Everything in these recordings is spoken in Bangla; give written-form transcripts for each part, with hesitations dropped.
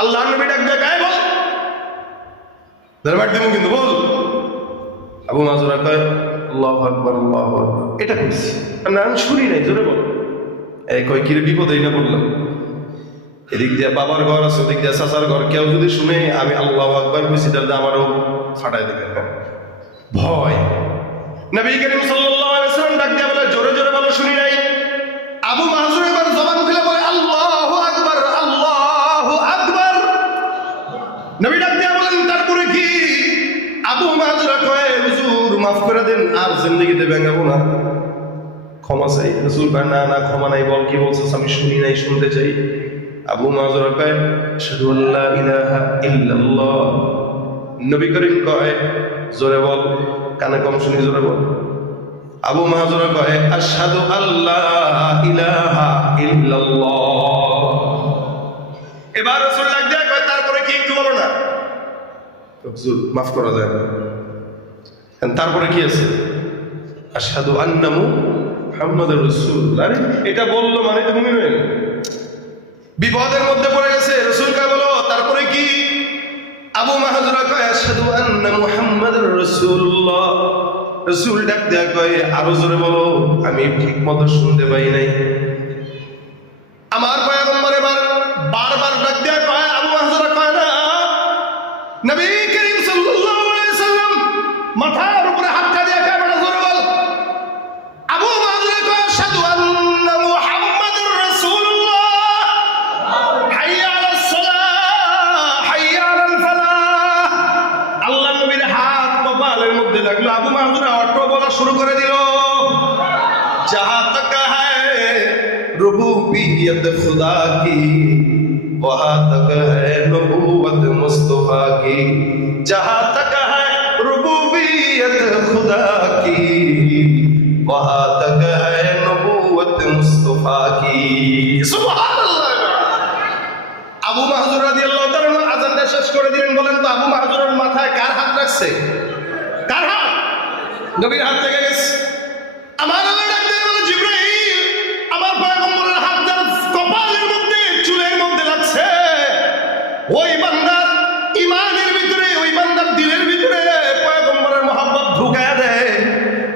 আল্লাহ নবী ডাক দেয়, গায়ে বল, দরবার দিব কিন্তু বল। আবু মাযুরা কয় আল্লাহু আকবার আল্লাহু আকবার, এটা কইছি না, আমি শুনি নাই, জোরে বল। এই কয় কি রে, বিপদ এই না বললাম, এদিক দিয়ে বাবার ঘর আছে, ওদিক দিয়ে চাচার ঘর, কেউ যদি শুনে আমি আল্লাহু আকবার কইছি তাহলে আমারও ফাটাই দেবে ভয়। নবী করিম সাল্লাল্লাহু আলাইহি ওয়াসাল্লাম ডাক দিয়ে বলে, জোরে জোরে বলো, শুনি নাই। আবু মাযুর এবার জবান খুলে বলে আল্লাহু আকবার আল্লাহু আকবার। নবী ডাক দিয়ে বলেন, তারপরে কি? আবু মাযুর কয়, হুজুর মাফ করে দেন, আর জিন্দেগিতে ভেঙাবো না, ক্ষমা চাই। রাসূল কয়, না না ক্ষমা নাই, বল কি বলছিস, আমি শুনি নাই, শুনতে চাই। আবু মাযুর কয়, আশহাদু আল্লা ইলাহা ইল্লাল্লাহ। নবী করিম কয়, জোরে বল, কানে কম শুনি, জোরে বল। আবু মাযুর কয়, আশহাদু আল্লা ইলাহা ইল্লাল্লাহ। এবার রাসূল ডাক দেয়া কয়, তারপরে কি একটু বলো না? হুজুর মাফ করা যায় না, তারপরে কি আছে? আশহাদু আন্না মুহাম্মাদুর রাসূলুল্লাহ। আরে এটা বললো মানে তো মুমিন হয়ে গেল, বিপদের মধ্যে পড়ে গেছে। রাসূল কয়, বলো তারপরে কি? আবু মাযুর কয়, আশহাদু আন্না মুহাম্মাদুর রাসূলুল্লাহ। রাসূল ডাক দেয়া কয়, আরো জোরে বলো, আমি ঠিকমতো শুনতে পাই নাই। আমার পয়গম্বর এবার বারবার ডাক দেয়া কয়, আবু মাযুর কয় না। নবী করিম সাল্লাল্লাহু আলাইহি ওয়াসাল্লাম মাথার উপরে হাতটা দিয়ে কয়, বড় জোরে বল। আবু মাযুর কয়, আশহাদু আন্না মুহাম্মাদুর রাসূলুল্লাহ, হাইয়া আলাস সালাহ হাইয়া আলাল ফালাহ। আল্লাহ নবীর হাত কপালের মধ্যে লাগলো, আবু মাযুর অটো বলা শুরু করে দিল, जहां तक है रुबूबियत खुदा की वहां तक है नबूवत मुस्तफा की, जहां तक है रुबूबियत खुदा की वहां तक है नबूवत मुस्तफा की। सुबहानाल्लाह। আবু মাযুর রাদিয়াল্লাহু তাআলা আযানটা শেষ করে দিলেন। বলেন তো আবু মাযুরের মাথায় কার হাত রাখছে? কার হাত? নবীর হাত থেকে গেছে। আমার আল্লাহ ডাক দিয়ে বলে, জিবরাইল আমার পয়গম্বরের হাত যার কপালের মধ্যে চুলের মধ্যে লাগছে, ওই বান্দার ঈমানের ভিতরে, ওই বান্দার দিলের ভিতরে পয়গম্বরের মহব্বত ঢুকায়া দেয়।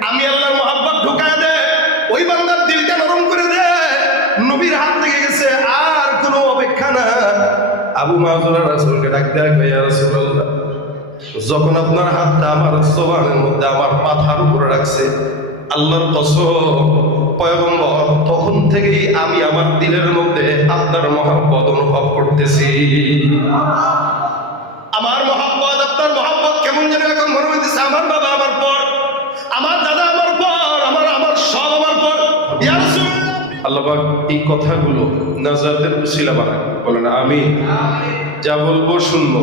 আমি আল্লাহর মহব্বত ঢুকায়া দেয়, ওই বান্দার দিলটা নরম করে দেয়। নবীর হাত থেকে গেছে, আর কোনো অপেক্ষা না। আবু মাযুর রাসূলকে ডাক দেয়, ইয়া রাসূলুল্লাহ, যখন আপনার হাতটা আমার জবানের মধ্যে আমার মাথার উপরে রাখছে, আল্লাহর কসম পয়গম্বর তখন থেকেই আমি আমার দিলের মধ্যে আপনার মহব্বত অনুভব করতেছি। আমার মহব্বত, আপনার মহব্বত কেমন যেন এখন মনে হইতেছে, আমার বাবা আমার পর, আমার দাদা আমার পর, আমার সব আমার পর। ইয়া রাসূলুল্লাহ, আল্লাহ পাক এই কথাগুলো নাজাতের উসিলা বানায়, বলেন আমিন। যা বলবো শুনবো,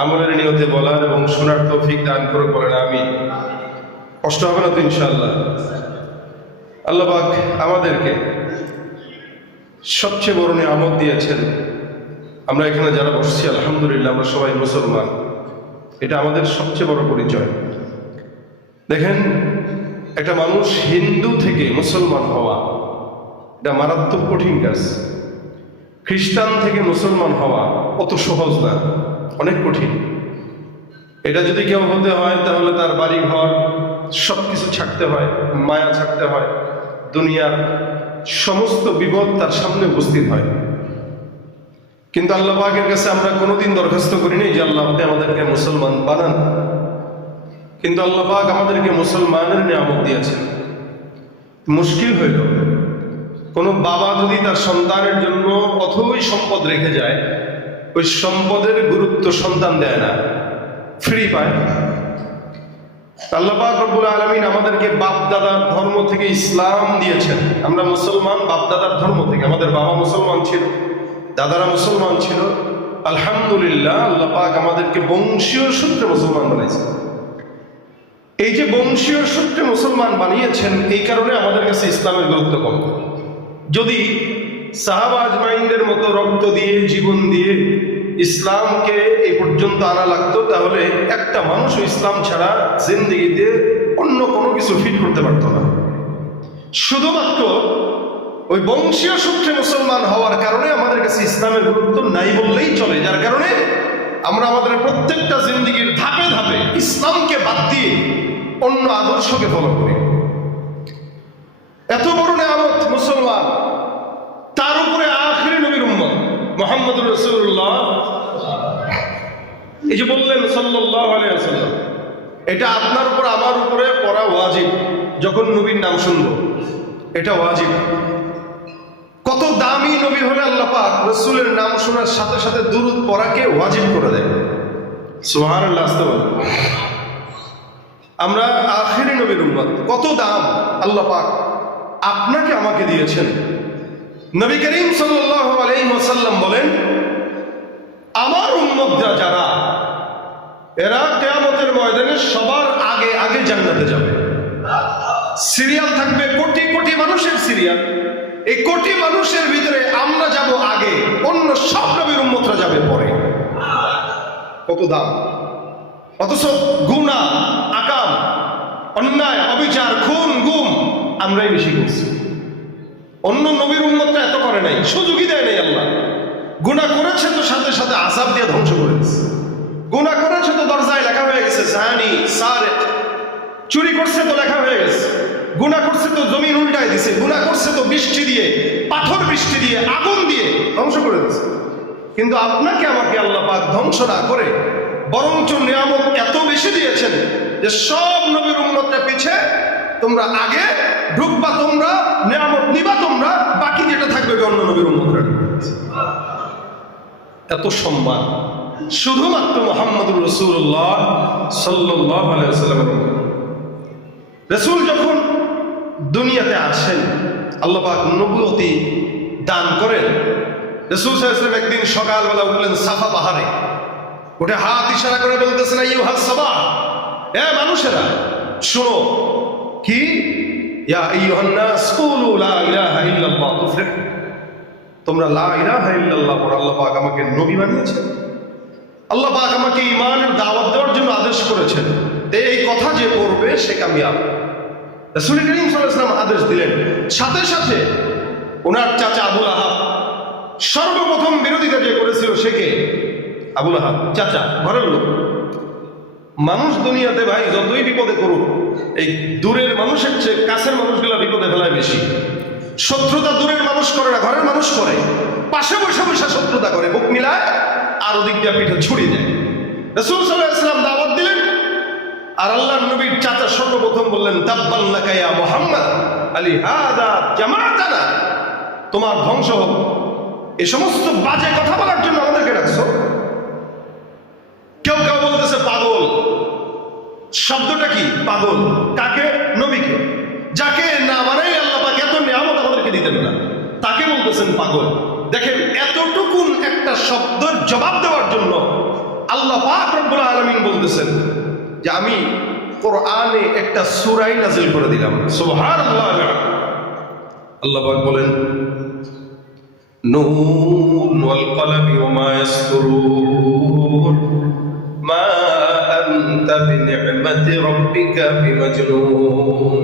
আমলের নিয়তে বলার এবং শোনার তৌফিক দান করে, বলেন আমিন। কষ্ট হবে না তো ইনশাআল্লাহ। আল্লাহ পাক আমাদেরকে সবচেয়ে বড় নিয়ামত দিয়েছেন। আমরা এখানে যারা বসছি আলহামদুলিল্লাহ আমরা সবাই মুসলমান, এটা আমাদের সবচেয়ে বড় পরিচয়। দেখেন, একটা মানুষ হিন্দু থেকে মুসলমান হওয়া এটা মারাত্মক কঠিন কাজ। খ্রিস্টান থেকে মুসলমান হওয়া অত সহজ না, অনেক কঠিন। এটা যদি কেউ হতে হয় তাহলে তার বাড়ি ঘর সবকিছু ছাড়তে হয়, মায়া ছাড়তে হয়, দুনিয়ার সমস্ত বিপদ তার সামনে উপস্থিত হয়। কিন্তু আল্লাহ পাকের কাছে আমরা কোনোদিন দরখাস্ত করিনি যে আল্লাহ আপনি আমাদেরকে মুসলমান বানান, কিন্তু আল্লাহ পাক আমাদেরকে মুসলমানের নিয়ামত দিয়েছেন। মুশকিল হইল, কোনো বাবা যদি তার সন্তানের জন্য অথই সম্পদ রেখে যায়, ওই সম্পদের গুরুত্ব সন্তান দেয় না, ফ্রি পায়। আল্লাহ পাক রব্বুল আলামিন আমাদেরকে বাপ দাদার ধর্ম থেকে ইসলাম দিয়েছেন। আমরা মুসলমান বাপ দাদার ধর্ম থেকে, আমাদের বাবা মুসলমান ছিল, দাদারা মুসলমান ছিল। আলহামদুলিল্লাহ, আল্লাহ পাক আমাদেরকে বংশীয় সূত্রে মুসলমান বানিয়েছেন। এই যে বংশীয় সূত্রে মুসলমান বানিয়েছেন, এই কারণে আমাদের কাছে ইসলামের গুরুত্ব কম। যদি সাহাবা আজমাইনদের মতো রক্ত দিয়ে, জীবন দিয়ে ইসলামকে এই পর্যন্ত আনা লাগতো, তাহলে একটা মানুষও ইসলাম ছাড়া জিন্দেগিতে অন্য কোনো কিছু ফিট করতে পারতো না। শুধুমাত্র ওই বংশীয় সূত্রে মুসলমান হওয়ার কারণে আমাদের কাছে ইসলামের গুরুত্ব নাই বললেই চলে, যার কারণে আমরা আমাদের প্রত্যেকটা জিন্দেগির ধাপে ধাপে ইসলামকে বাদ দিয়ে অন্য আদর্শকে ফলো করি। এত বড় নেয়ামত মুসলমান, তার উপরে আখিরি নবীর উম্মত মুহাম্মদুর রাসূলুল্লাহ, এই যে বললেন সাল্লাল্লাহু আলাইহি ওয়াসাল্লাম, এটা আপনার উপর আমার উপরে পড়া ওয়াজিব। যখন নবীর নাম শুনবো এটা ওয়াজিব। কত দামি নবী হলে আল্লাহ পাক রাসূলের নাম শোনার সাথে সাথে দুরূদ পড়াকে ওয়াজিব করে দেয়। সুবহানাল্লাহ। আস্তাগফিরুল্লাহ। আমরা আখিরি নবীর উম্মত, কত দাম আল্লাহ পাক আপনাকে আমাকে দিয়েছেন। নবী করিম সাল্লাল্লাহু আলাইহি ওয়াসাল্লাম বলেন, আমার উম্মতরা যারা, এরা কিয়ামতের ময়দানে সবার আগে আগে জান্নাতে যাবে। সিরিয়াল থাকবে, কোটি কোটি মানুষের সিরিয়াল। এই কোটি মানুষের ভিতরে আমরা যাব আগে, অন্য সব নবীর উম্মতরা যাবে পরে। কত দাম! অথচ গুনাহ, আকাম, অন্যায়, অবিচার, খুন, গুম আমরাই বেশি করছি। অন্য নবীর উম্মতরা এত করে নাই, সুযোগই দেয় নাই আল্লাহ। গুনাহ করেছে তো সাথে সাথে আযাব দিয়ে ধ্বংস করে দিচ্ছে। গুনাহ করেছে তো দরজায় লেখা হয়ে গেছে জানি, সারিক। চুরি করছে তো লেখা হয়ে গেছে। গুনাহ করছে তো জমিন উল্টায় দিছে। গুনাহ করছে তো বৃষ্টি দিয়ে, পাথর বৃষ্টি দিয়ে, আগুন দিয়ে ধ্বংস করে দিচ্ছে। কিন্তু আপনাকে আমাকে আল্লাহ পাক ধ্বংস না করে বরঞ্চ নিয়ামত এত বেশি দিয়েছেন যে সব নবীর উম্মতরা পিছে, তোমরা আগে ঢুকবা, তোমরা নিয়ামত নিবা, তোমরা বাকি যেটা থাকবে অন্য নবীর উম্মতরা। এত সম্মান শুধুমাত্র মুহাম্মদুর রাসূলুল্লাহ সাল্লাল্লাহু আলাইহি ওয়াসাল্লামের। রাসূল যখন দুনিয়াতে আসেন, আল্লাহ পাক নবুয়তি দান করেন। রাসূল সাল্লাল্লাহু আলাইহি ওয়াসাল্লাম একদিন সকালবেলা উঠলেন সাফা পাহাড়ে, উঠে হাত ইশারা করে বলতেছেন, আইয়ুহাস সাবাহ, এ মানুষেরা শোনো। কি? ইয়া আইয়ুহান নাস কুলু লা ইলাহা ইল্লাল্লাহ তুফলিহু। তোমরা লা ইলাহা ইল্লাল্লাহ পড়ো। আল্লাহ পাক আমাকে নবী বানিয়েছেন, আল্লাহ পাক আমাকে ঈমানের দাওয়াত দেওয়ার জন্য আদেশ করেছেন। এই কথা যে পড়বে সে কামিয়াব। রাসূল করিম সাল্লাল্লাহু আলাইহি ওয়াসাল্লাম আদেশ দিলেন। সাথে সাথে ওনার চাচা আবু লাহাব, সর্বপ্রথম বিরোধিতা যে করেছিল সে কে? আবু লাহাব, চাচা, ঘরের লোক। মানুষ দুনিয়াতে ভাই যতই বিপদে করুক, এই দূরের মানুষের চেয়ে কাছের মানুষগুলা বিপদে ফেলায় বেশি। শত্রুতা দূরের মানুষ করে না, ঘরের মানুষ করে। পাশে বসে বসে শত্রুতা করে, বুক মিলায় আর ওদিক দিয়ে পিঠে ছুড়ে দেয়। রাসূল সাল্লাল্লাহু আলাইহি ওয়াসাল্লাম দাওয়াত দিলেন, আর আল্লাহর নবীর চাচা সর্বপ্রথম বললেন, তাব্বান লাকা ইয়া মুহাম্মদ আলি হাদা জামাতানা। তোমার ধ্বংস হোক, এই সমস্ত বাজে কথা বলার জন্য আমাদেরকে রাখছো। কেউ কেউ বলতেছে পাগল। শব্দটা কি? পাগল। কাকে? নবীকে। যাকে না মানাই আল্লাহ পাক এত নিয়ামত আমাদেরকে দিতেন না, তাকে বলতেছেন পাগল। দেখেন, এতটুকুন একটা শব্দের জবাব দেওয়ার জন্য আল্লাহ পাক রব্বুল আলামিন বলতেছেন যে আমি কোরআনে একটা সূরা নাযিল করে দিলাম। সুবহানাল্লাহ। আল্লাহ পাক বলেন, নুন ওয়াল কলামি ওয়া মা ইয়াসতুরুন মা আনতা বিনি'মাতি রাব্বিকা বিমাজনুন।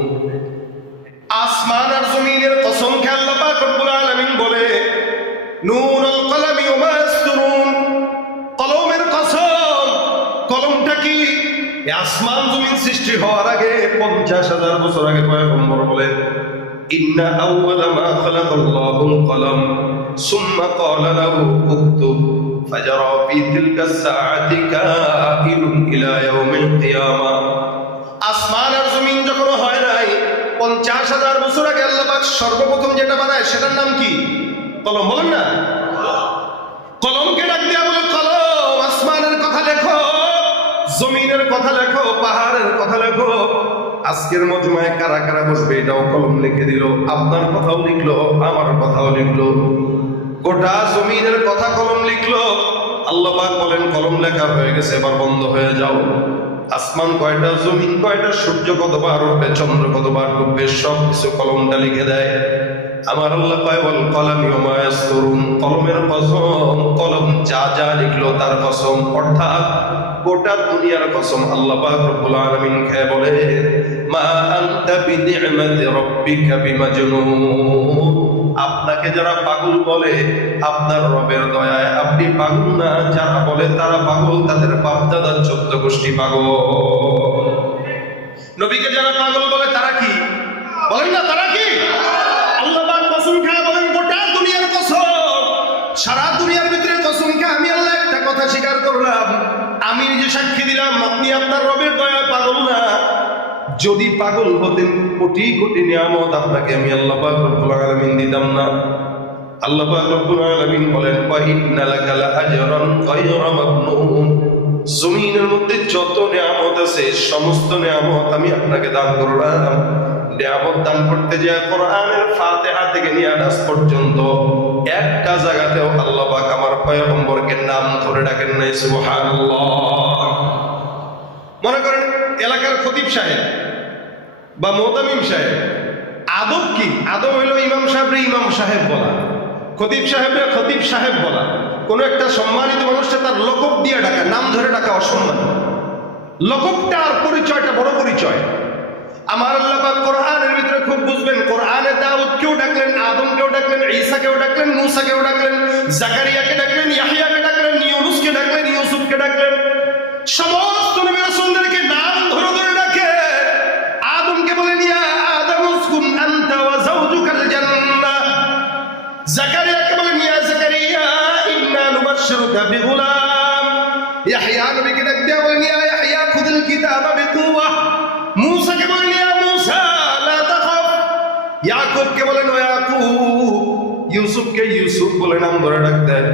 আসমান আর জমিনের কসম খেয়ে আল্লাহ পাক রব্বুল আলামিন বলে, নুন ওয়াল কলামি ওয়া মা ইয়াসতুরুন। কলমের কসম। কলমটা কি? আসমান জমিন সৃষ্টি হওয়ার আগে 50,000 বছর আগে পয়গম্বর বলেন, ইন্না আউওয়ালা মা খালাকাল্লাহুল কলম সুম্মা ক্বালা লাহু উকতুব ফাজারা ফি তিলকা সাআতি কাইনুন ইলা ইয়াউমিল কিয়ামা। আসমান আর জমিন যখন হয় নাই, 50,000 বছর আগে আল্লাহ পাক সর্বপ্রথম যেটা বানায় সেটার নাম কি? কলম। বলেন না? কলমকে ডাক দিয়া বলে, কলম আসমানের কথা লেখো, জমিনের কথা লেখো, পাহাড়ের কথা লেখো। আজকের মজমায় কারা কারা বসবে এটাও কলম লিখে দিল। আপনার কথাও লিখলো, আমার কথাও লিখলো, গোটা জমিনের কথা কলম লিখলো। আল্লাহ পাক বলেন, কলম লেখা হয়ে গেছে, এবার বন্ধ হয়ে যাও। আসমান কয়টা, জমিন কয়টা, সূর্য কতবার উঠবে, চন্দ্র কতবার ডুববে, সব কিছু কলমটা লিখে দেয়। আমার আল্লাহ কয়, ওয়াল কলামি ওয়া মা ইয়াসতুরুন। কলমের কসম, কলম যা যা লিখলো তার কসম, অর্থাৎ গোটা দুনিয়ার কসম। আল্লাহ পাক রব্বুল আলামিন খেয়ে বলে, মা আনতা বিনি'মাতি রাব্বিকা বিমাজনুন। আপনাকে যারা পাগল বলে আপনার রবের দয়ায় আপনি পাগল না, যারা বলে তারা পাগল তাদের বাপদাদার 14 গোষ্ঠী পাগল। নবীকে যারা পাগল বলে তারা কি বলেন না, তারা কি? আল্লাহ পাক কসম খেয়ে বলেন, গোটা দুনিয়ার কসম, সারা দুনিয়ার ভিতরে কসম খেয়ে আমি আল্লাহ একটা কথা স্বীকার করলাম, আমি নিজে সাক্ষী দিলাম আপনি আপনার রবের দয়ায় পাগল না। যদি পাগল হতেন কোটি কোটি নিয়ামত আপনাকে আমি আল্লাহ পাক রব্বুল আলামিন দিতাম না। আল্লাহ পাক রব্বুল আলামিন বলেন, ওয়া ইন্না লাকা লাআজরান গায়রা মামনুন, জমিনের মধ্যে যত নিয়ামত আছে সমস্ত নিয়ামত আমি আপনাকে দান করলাম। নিয়ামত দান করতে যায় কোরআনের ফাতিহা থেকে নিয়ে নাস পর্যন্ত একটা জায়গাতেও আল্লাহ পাক আমার পয়গম্বরকে নাম ধরে ডাকেন নাই। সুবহানাল্লাহ। মনে করেন এলাকার খতিব সাহেব বা মুতামিম সাহেব, আদব কি? আদব হইল ইমাম সাহেবরে ইমাম সাহেব বলা, খতিব সাহেবরে খতিব সাহেব বলা। কোন একটা সম্মানিত মানুষকে তার লকব দিয়ে ডাকা, নাম ধরে ডাকা অসম্মান। লকবটা আর পরিচয়টা বড় পরিচয়। আমার আল্লাহ পাক কোরআনের ভিতরে খুব বুঝবেন, কোরআনে দাউদকেও ডাকলেন, আদমকেও ডাকলেন, ঈসাকেও ডাকলেন, মূসাকেও ডাকলেন, জাকারিয়াকে ডাকলেন, ইয়াহইয়াকে ডাকলেন, ইউনুসকে ডাকলেন, ইউসুফকে ডাকলেন। সমস্ত নবী রাসূলদেরকে নাম ধরে ধরে ডাকে। আদমকে বলেন, ইয়া আদম উসকুন আনতা ওয়া যাওজুকাল জান্নাহ। জাকারিয়াকে বলেন, ইয়া জাকারিয়া ইন্না নুবাশশিরুকা বিগুলাম। ইয়াহইয়া নবীকে ডাক দেয়া বলেন, ইয়া ইয়াহইয়া খুযুল কিতাবা বিকুওয়া। মূসাকে বলেন, ইয়া মূসা লা তাখাফ। ইয়াকুবকে বলেন, ও ইয়াকুব। ইউসুফকে ইউসুফ বলে নাম ধরে ডাক দেয়।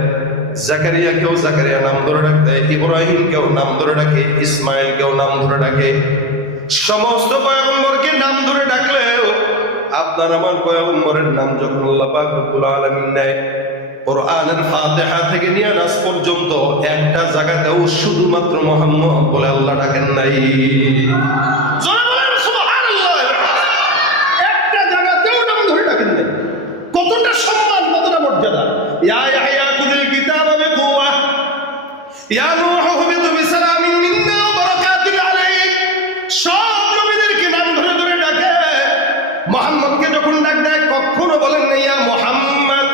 জাকারিয়াকেও জাকারিয়া নাম ধরে ডাক দেয়, ইব্রাহিমকেও নাম ধরে ডাকে, ইসমাইলকেও নাম ধরে ডাকে। সমস্ত পয়গম্বরকে নাম ধরে ডাকলেও আপনার আমার পয়গম্বরের নাম যখন আল্লাহ পাক রব্বুল আলামিন নেয়, কোরআনের ফাতিহা থেকে নিয়ে নাস পর্যন্ত একটা জায়গাতেও শুধুমাত্র মুহাম্মদ বলে আল্লাহ ডাকেন নাই। জোরে বলেন সুবহানাল্লাহ। একটা জায়গাতেও নাম ধরে ডাকেন নাই। কতটা সম্মান, কতটা মর্যাদা। ইয়া ইয়াহইয়া খুযুল কিতাবা বিকুওয়া, ইয়া নূহ হুবিতু বিসালামিন মিন্না ওয়া বারাকাতুন আলাইক। সব নবীদেরকে নাম ধরে ধরে ডাকে। মুহাম্মদকে যখন ডাক দেয় কখনো বলেন না ইয়া মুহাম্মদ,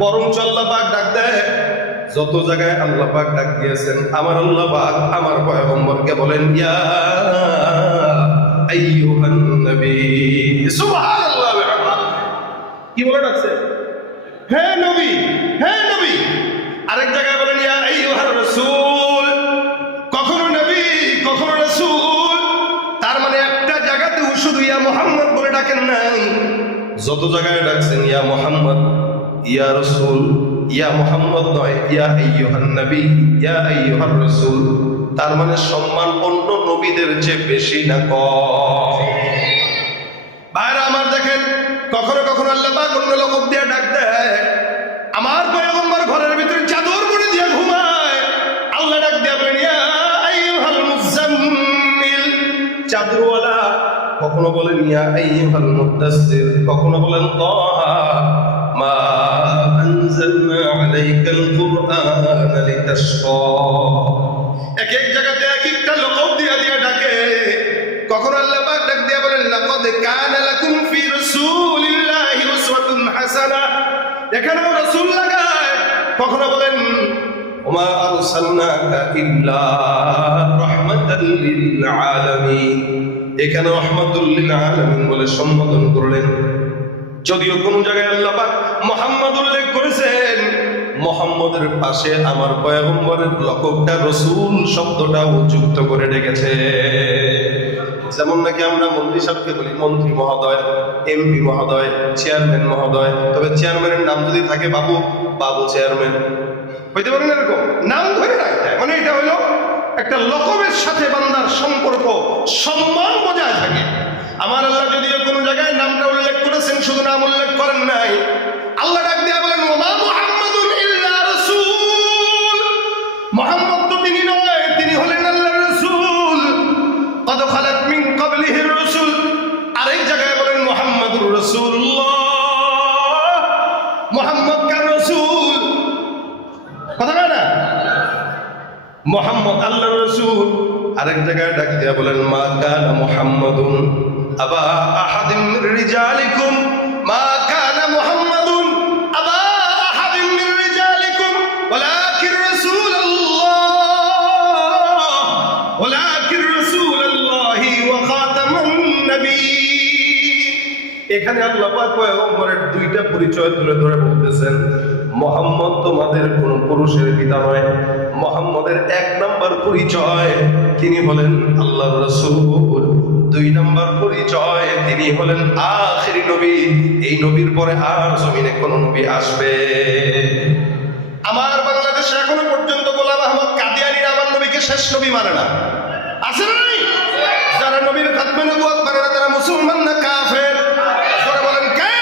বরং আল্লাহ পাক ডাক দেয়। যত জায়গায় আল্লাহ পাক ডাক দিয়েছেন আমার আল্লাহ পাক আমার পয়গম্বরকে বলেন, ইয়া আইয়ুহান নবী। সুবহানাল্লাহ। কি বলে ডাকছে? হে নবী, হে নবী। আরেক জায়গায় বলেন, ইয়া আইয়ুহার রাসূল। কখনো নবী, কখনো রাসূল। তার মানে একটা জায়গাতেও শুধু ইয়া মুহাম্মদ বলে ডাকেন নাই, যত জায়গায় ডাকছেন ইয়া মুহাম্মদ, ইয়া রাসূল, ইয়া মুহাম্মদ নয়, ইয়া আইয়ুহান নবী, ইয়া আইয়ুহার রাসূল। তার মানে সম্মান অন্য নবীদের চেয়ে বেশি না কম? ভাইরা আমার দেখেন, কখনো কখনো আল্লাহ পাক অন্য লকব দিয়ে ডাক দেয়। আমার পয়গম্বর ঘরের ভিতরে চাদর মুড়ি দিয়ে ঘুমায়, আল্লাহ ডাক দিয়ে বলেন, ইয়া আইয়ুহাল মুযাম্মিল, চাদরওয়ালা। কখনো বলেন ইয়া আইয়ুহাল মুদ্দাসসির, কখনো বলেন তাহা মা আনজালনা আলাইকাল কুরআনা লিতাশকা। এক এক জায়গাতে এক একটা লকব দিয়ে দিয়ে ডাকে। কখনো আল্লাহ পাক ডাক দিয়ে বলেন, লাকাদ কানা লাকুম ফি রাসূলিল্লাহি উসওয়াতুন হাসানাহ, এখানেও রাসূল লাগায়। কখনো বলেন, ওমা আরসালনাকা ইল্লা রাহমাতাল লিল আলামিন, এখানে রাহমাতুল লিল আলামিন বলে সম্বোধন করলেন। যদিও কোন জায়গায় আল্লাহ পাক মুহাম্মদ উল্লেখ করেছেন, মুহাম্মদের পাশে আমার পয়গম্বরের লকবটা রাসূল শব্দটাও যুক্ত করে রেখেছে। যেমন নাকি আমরা মন্ত্রী সাহেবকে বলি মন্ত্রী মহোদয়, এমপি মহোদয়, চেয়ারম্যান মহোদয়। তবে চেয়ারম্যানের নাম যদি থাকে বাবু, বাবু চেয়ারম্যান হইতে পারেন, এরকম নাম ধরে রাখতে হয়। মানে এটা হলো একটা লকবের সাথে বান্দার সম্পর্ক, সম্মান বজায় থাকে। আমার আল্লাহ যদিও কোন জায়গায় নামটা উল্লেখ করেছেন, শুধু নাম উল্লেখ করেন নাই। আল্লাহ ডাক দিয়া বলেন, ওমা মুহাম্মাদুন ইল্লা রাসূল। মুহাম্মদ তো তিনি নয়, তিনি হলেন আল্লাহর রাসূল। কদ খালাত মিন ক্বাবলিহির রাসূল। আরেক জায়গায় বলেন মুহাম্মাদুর রাসূলুল্লাহ। মুহাম্মদ কার রাসূল? কথা বলে না, মুহাম্মদ আল্লাহর রাসূল। আরেক জায়গায় ডাক দিয়া বলেন, মা কানা মুহাম্মাদুন আবা আহাদিন মির রিজালিকুম, মা কানা মুহাম্মাদুন এখানে আল্লাহ পাক পয়গম্বরের দুইটা পরিচয় তুলে ধরে বলতেছেন, মুহাম্মদ তোমাদের কোন পুরুষের পিতা নয়। মুহাম্মদের 1 নাম্বার পরিচয় তিনি হলেন আল্লাহর রাসূল। 2 নাম্বার পরিচয় তিনি হলেন আখিরি নবী। এই নবীর পরে আর জমিনে কোন নবী আসবে? আমার বাংলাদেশে এখনো পর্যন্ত গোলাম আহমদ কাদিয়ানীর আমার নবীকে শেষ নবী মানে না, আছে না নাই? যারা নবীর খাতমে নবুয়ত মানে না তারা মুসলমান না কাফের? যারা বলেন কে?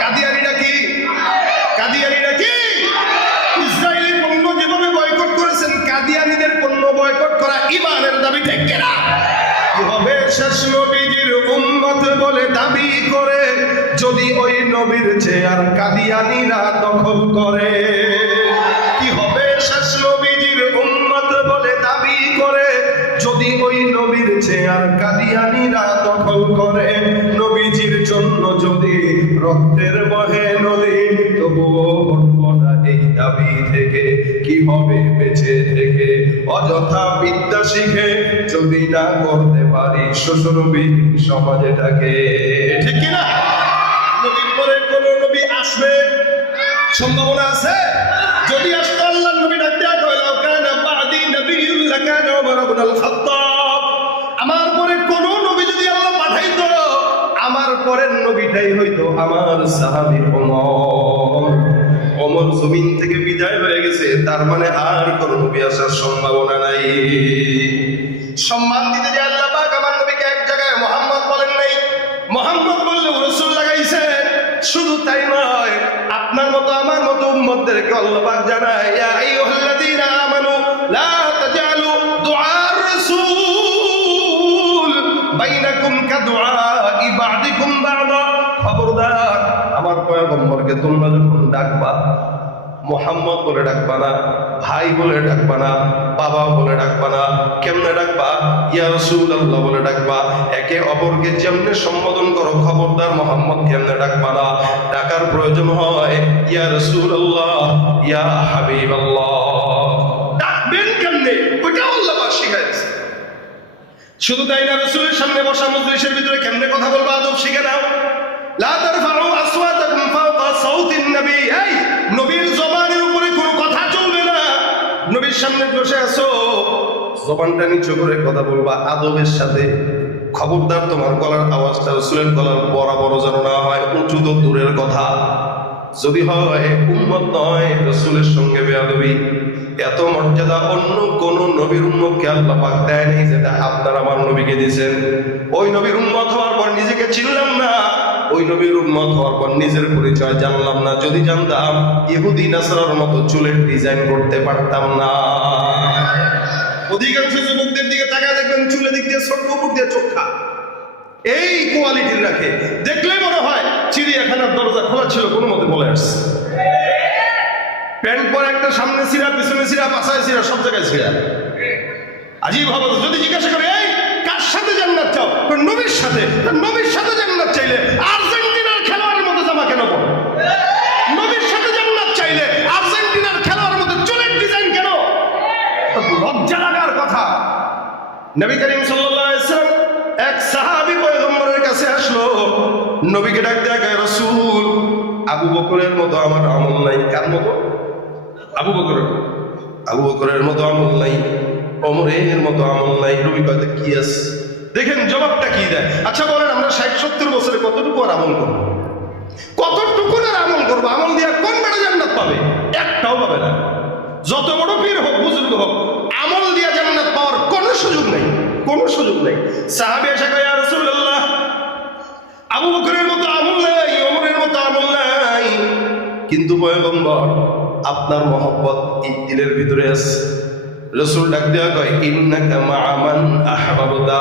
কাদিয়ানীরা কি? কাদিয়ানীরা কি? ইসরায়েলি পণ্য যেভাবে বয়কট করেছেন, কাদিয়ানীদের পণ্য বয়কট করা ঈমানের দাবি, ঠিক কিনা? কিভাবে শেষ নবীজির উম্মত বলে দাবি করে যদি ওই নবীর চেয়ার কাদিয়ানীরা দখল করে? কি হবে শেষ নবীজির উম্মত বলে দাবি করে যদি ওই নবীর চেয়ার কাদিয়ানীরা দখল করে? নবীজির জন্য যদি রক্তের বহে নদী, তবুও উঠবো না এই দাবি থেকে। কি হবে বেঁচে থেকে অযথা বিদ্যা শিখে যদি না করতে পারি শোষণবিহীন সমাজটাকে? ঠিক কিনা? নবীর পরে কোন নবী আসবে? সম্ভাবনা আছে? যদি আসতো আল্লাহর নবী ডাক দেয়া কইলো কানা বাদি নবিয়্যুন লাকানা ওমর ইবনুল খাত্তাব। আমার পরে কোন নবী যদি আল্লাহ পাঠাইতো, আমার পরের নবীটাই হইতো আমার সাহাবী ওমর। ওমর জমিন থেকে বিদায় হয়ে গেছে, তার মানে আর কোন নবী আসার সম্ভাবনা নাই। সম্মান দিতে যে আল্লাহ পাক আমার নবীকে এক জায়গায় মুহাম্মদ বলেন নাই, মুহাম্মদ বললে রাসূল লাগাইছেন। শুধু তাই নয়, আপনার মতো আমার মতো উম্মতদেরকে আল্লাহ পাক জানায়, ইয়া আইয়ুহাল্লাযীনা আমানু লা তাজআলু দুআর রাসূল বাইনাকুম কাদুআই বা'দিকুম বা'দা। খবরদার, আমার পয়গম্বরকে তোমরা যখন ডাকবা, মুহাম্মদ বলে ডাকবা না, ভাই বলে ডাকবা না, বাবা বলে ডাকবা না। কেমনে ডাকবা? ইয়া রাসূলুল্লাহ বলে ডাকবা। একে অপরকে যেমনে সম্বোধন করো, খবরদার মুহাম্মদ কেমনে ডাকবা না। ডাকার প্রয়োজন হয় ইয়া রাসূলুল্লাহ, ইয়া হাবিবাল্লাহ। ডাকবেন কেমনে ওইটা আল্লাহ পাক শিখাইছে। শুধু তাই না, রাসূলের সামনে বসা মজলিসের ভিতরে কেমনে কথা বলবা আদব শিখে নাও। লা তারফাউ আসওয়াতাকুম ফাওকা সাউতিন নবী। এই নবীর জবানের উপরে কোনো কথা চলবে না। নবীর সামনে বসে আছো, জবানটা নিচু করে কথা বলবা আদবের সাথে। খবরদার তোমার গলার আওয়াজটা রাসূলের গলার বরাবর যেন না হয়, উঁচু তো দূরের কথা। যদি হয় উম্মত নয়, রাসূলের সঙ্গে বেয়াদবি। এত মর্যাদা অন্য কোন নবীর উম্মতকে আল্লাহ পাক দেয় নাই যেটা আপনার আমার নবীকে দিয়েছেন। ওই নবীর উম্মত হওয়ার পর নিজেকে চিনলাম না, ওই নবীর উম্মত হওয়ার পর নিজের পরিচয় জানলাম না। যদি জানতাম ইহুদি নাসারার মতো চুলের ডিজাইন করতে পারতাম না। অধিকাংশ যুবকদের দিকে তাকায় দেখবেন চুলের দিক দিয়ে ছোট উপর দিয়ে চোখা এই কোয়ালিটির রাখে, দেখলে মনে হয় চিড়িয়াখানার দরজা খোলা ছিল, কোনো মতে বলে আসছে। প্যান্ট পরে একটা সামনে ছিঁড়া, পিছনে ছিঁড়া, পাছায় ছিঁড়া, সব জায়গায় ছিঁড়া। আজীব হবে। যদি জিজ্ঞাসা করে এই কার সাথে জান্নাত চাও, নবীর সাথে। নবীর সাথে জান্নাত চাইলে আর্জেন্টিনার খেলোয়াড়ের মতো জামা কেন পরো? নবীর সাথে জান্নাত চাইলে আর্জেন্টিনার খেলোয়াড়ের মতো চুলের ডিজাইন কেন? লজ্জা লাগার কথা। নবী করিম সাল্লাল্লাহু আলাইহি ওয়াসাল্লাম এক সাহাবী পয়গম্বরের কাছে আসলো, নবীকে ডাক দেয়া কয়, রাসূল আবু বকরের মতো আমার আমল নাই। কার মতো? আবু বকরের। আবু বকরের মতো আমল নাই, ওমরের মতো আমল নাই। নবী কয় কি আছে? দেখেন জবাবটা কি দেয়। আচ্ছা বলেন, আমরা 60-70 বছরে কতটুকু আর আমল করবো? কতটুকু আর আমল করবো? আমল দিয়া কোন বেটা জান্নাত পাবে? একটাও পাবে না। যত বড় পীর হোক, বুজুর্গ হোক, আমল দিয়া জান্নাত পাওয়ার কোনো সুযোগ নেই, কোনো সুযোগ নেই। সাহাবী এসে কয়, ইয়া রাসূলুল্লাহ, আবু বকরের মতো আমল নাই, ওমরের মতো আমল নাই, কিন্তু পয়গম্বর আপনার মহব্বত এই দিলের ভিতরে আছে। রাসূল ডাক দেয়া কয়, ইন্নাকা মা'a মান আহবাবতা।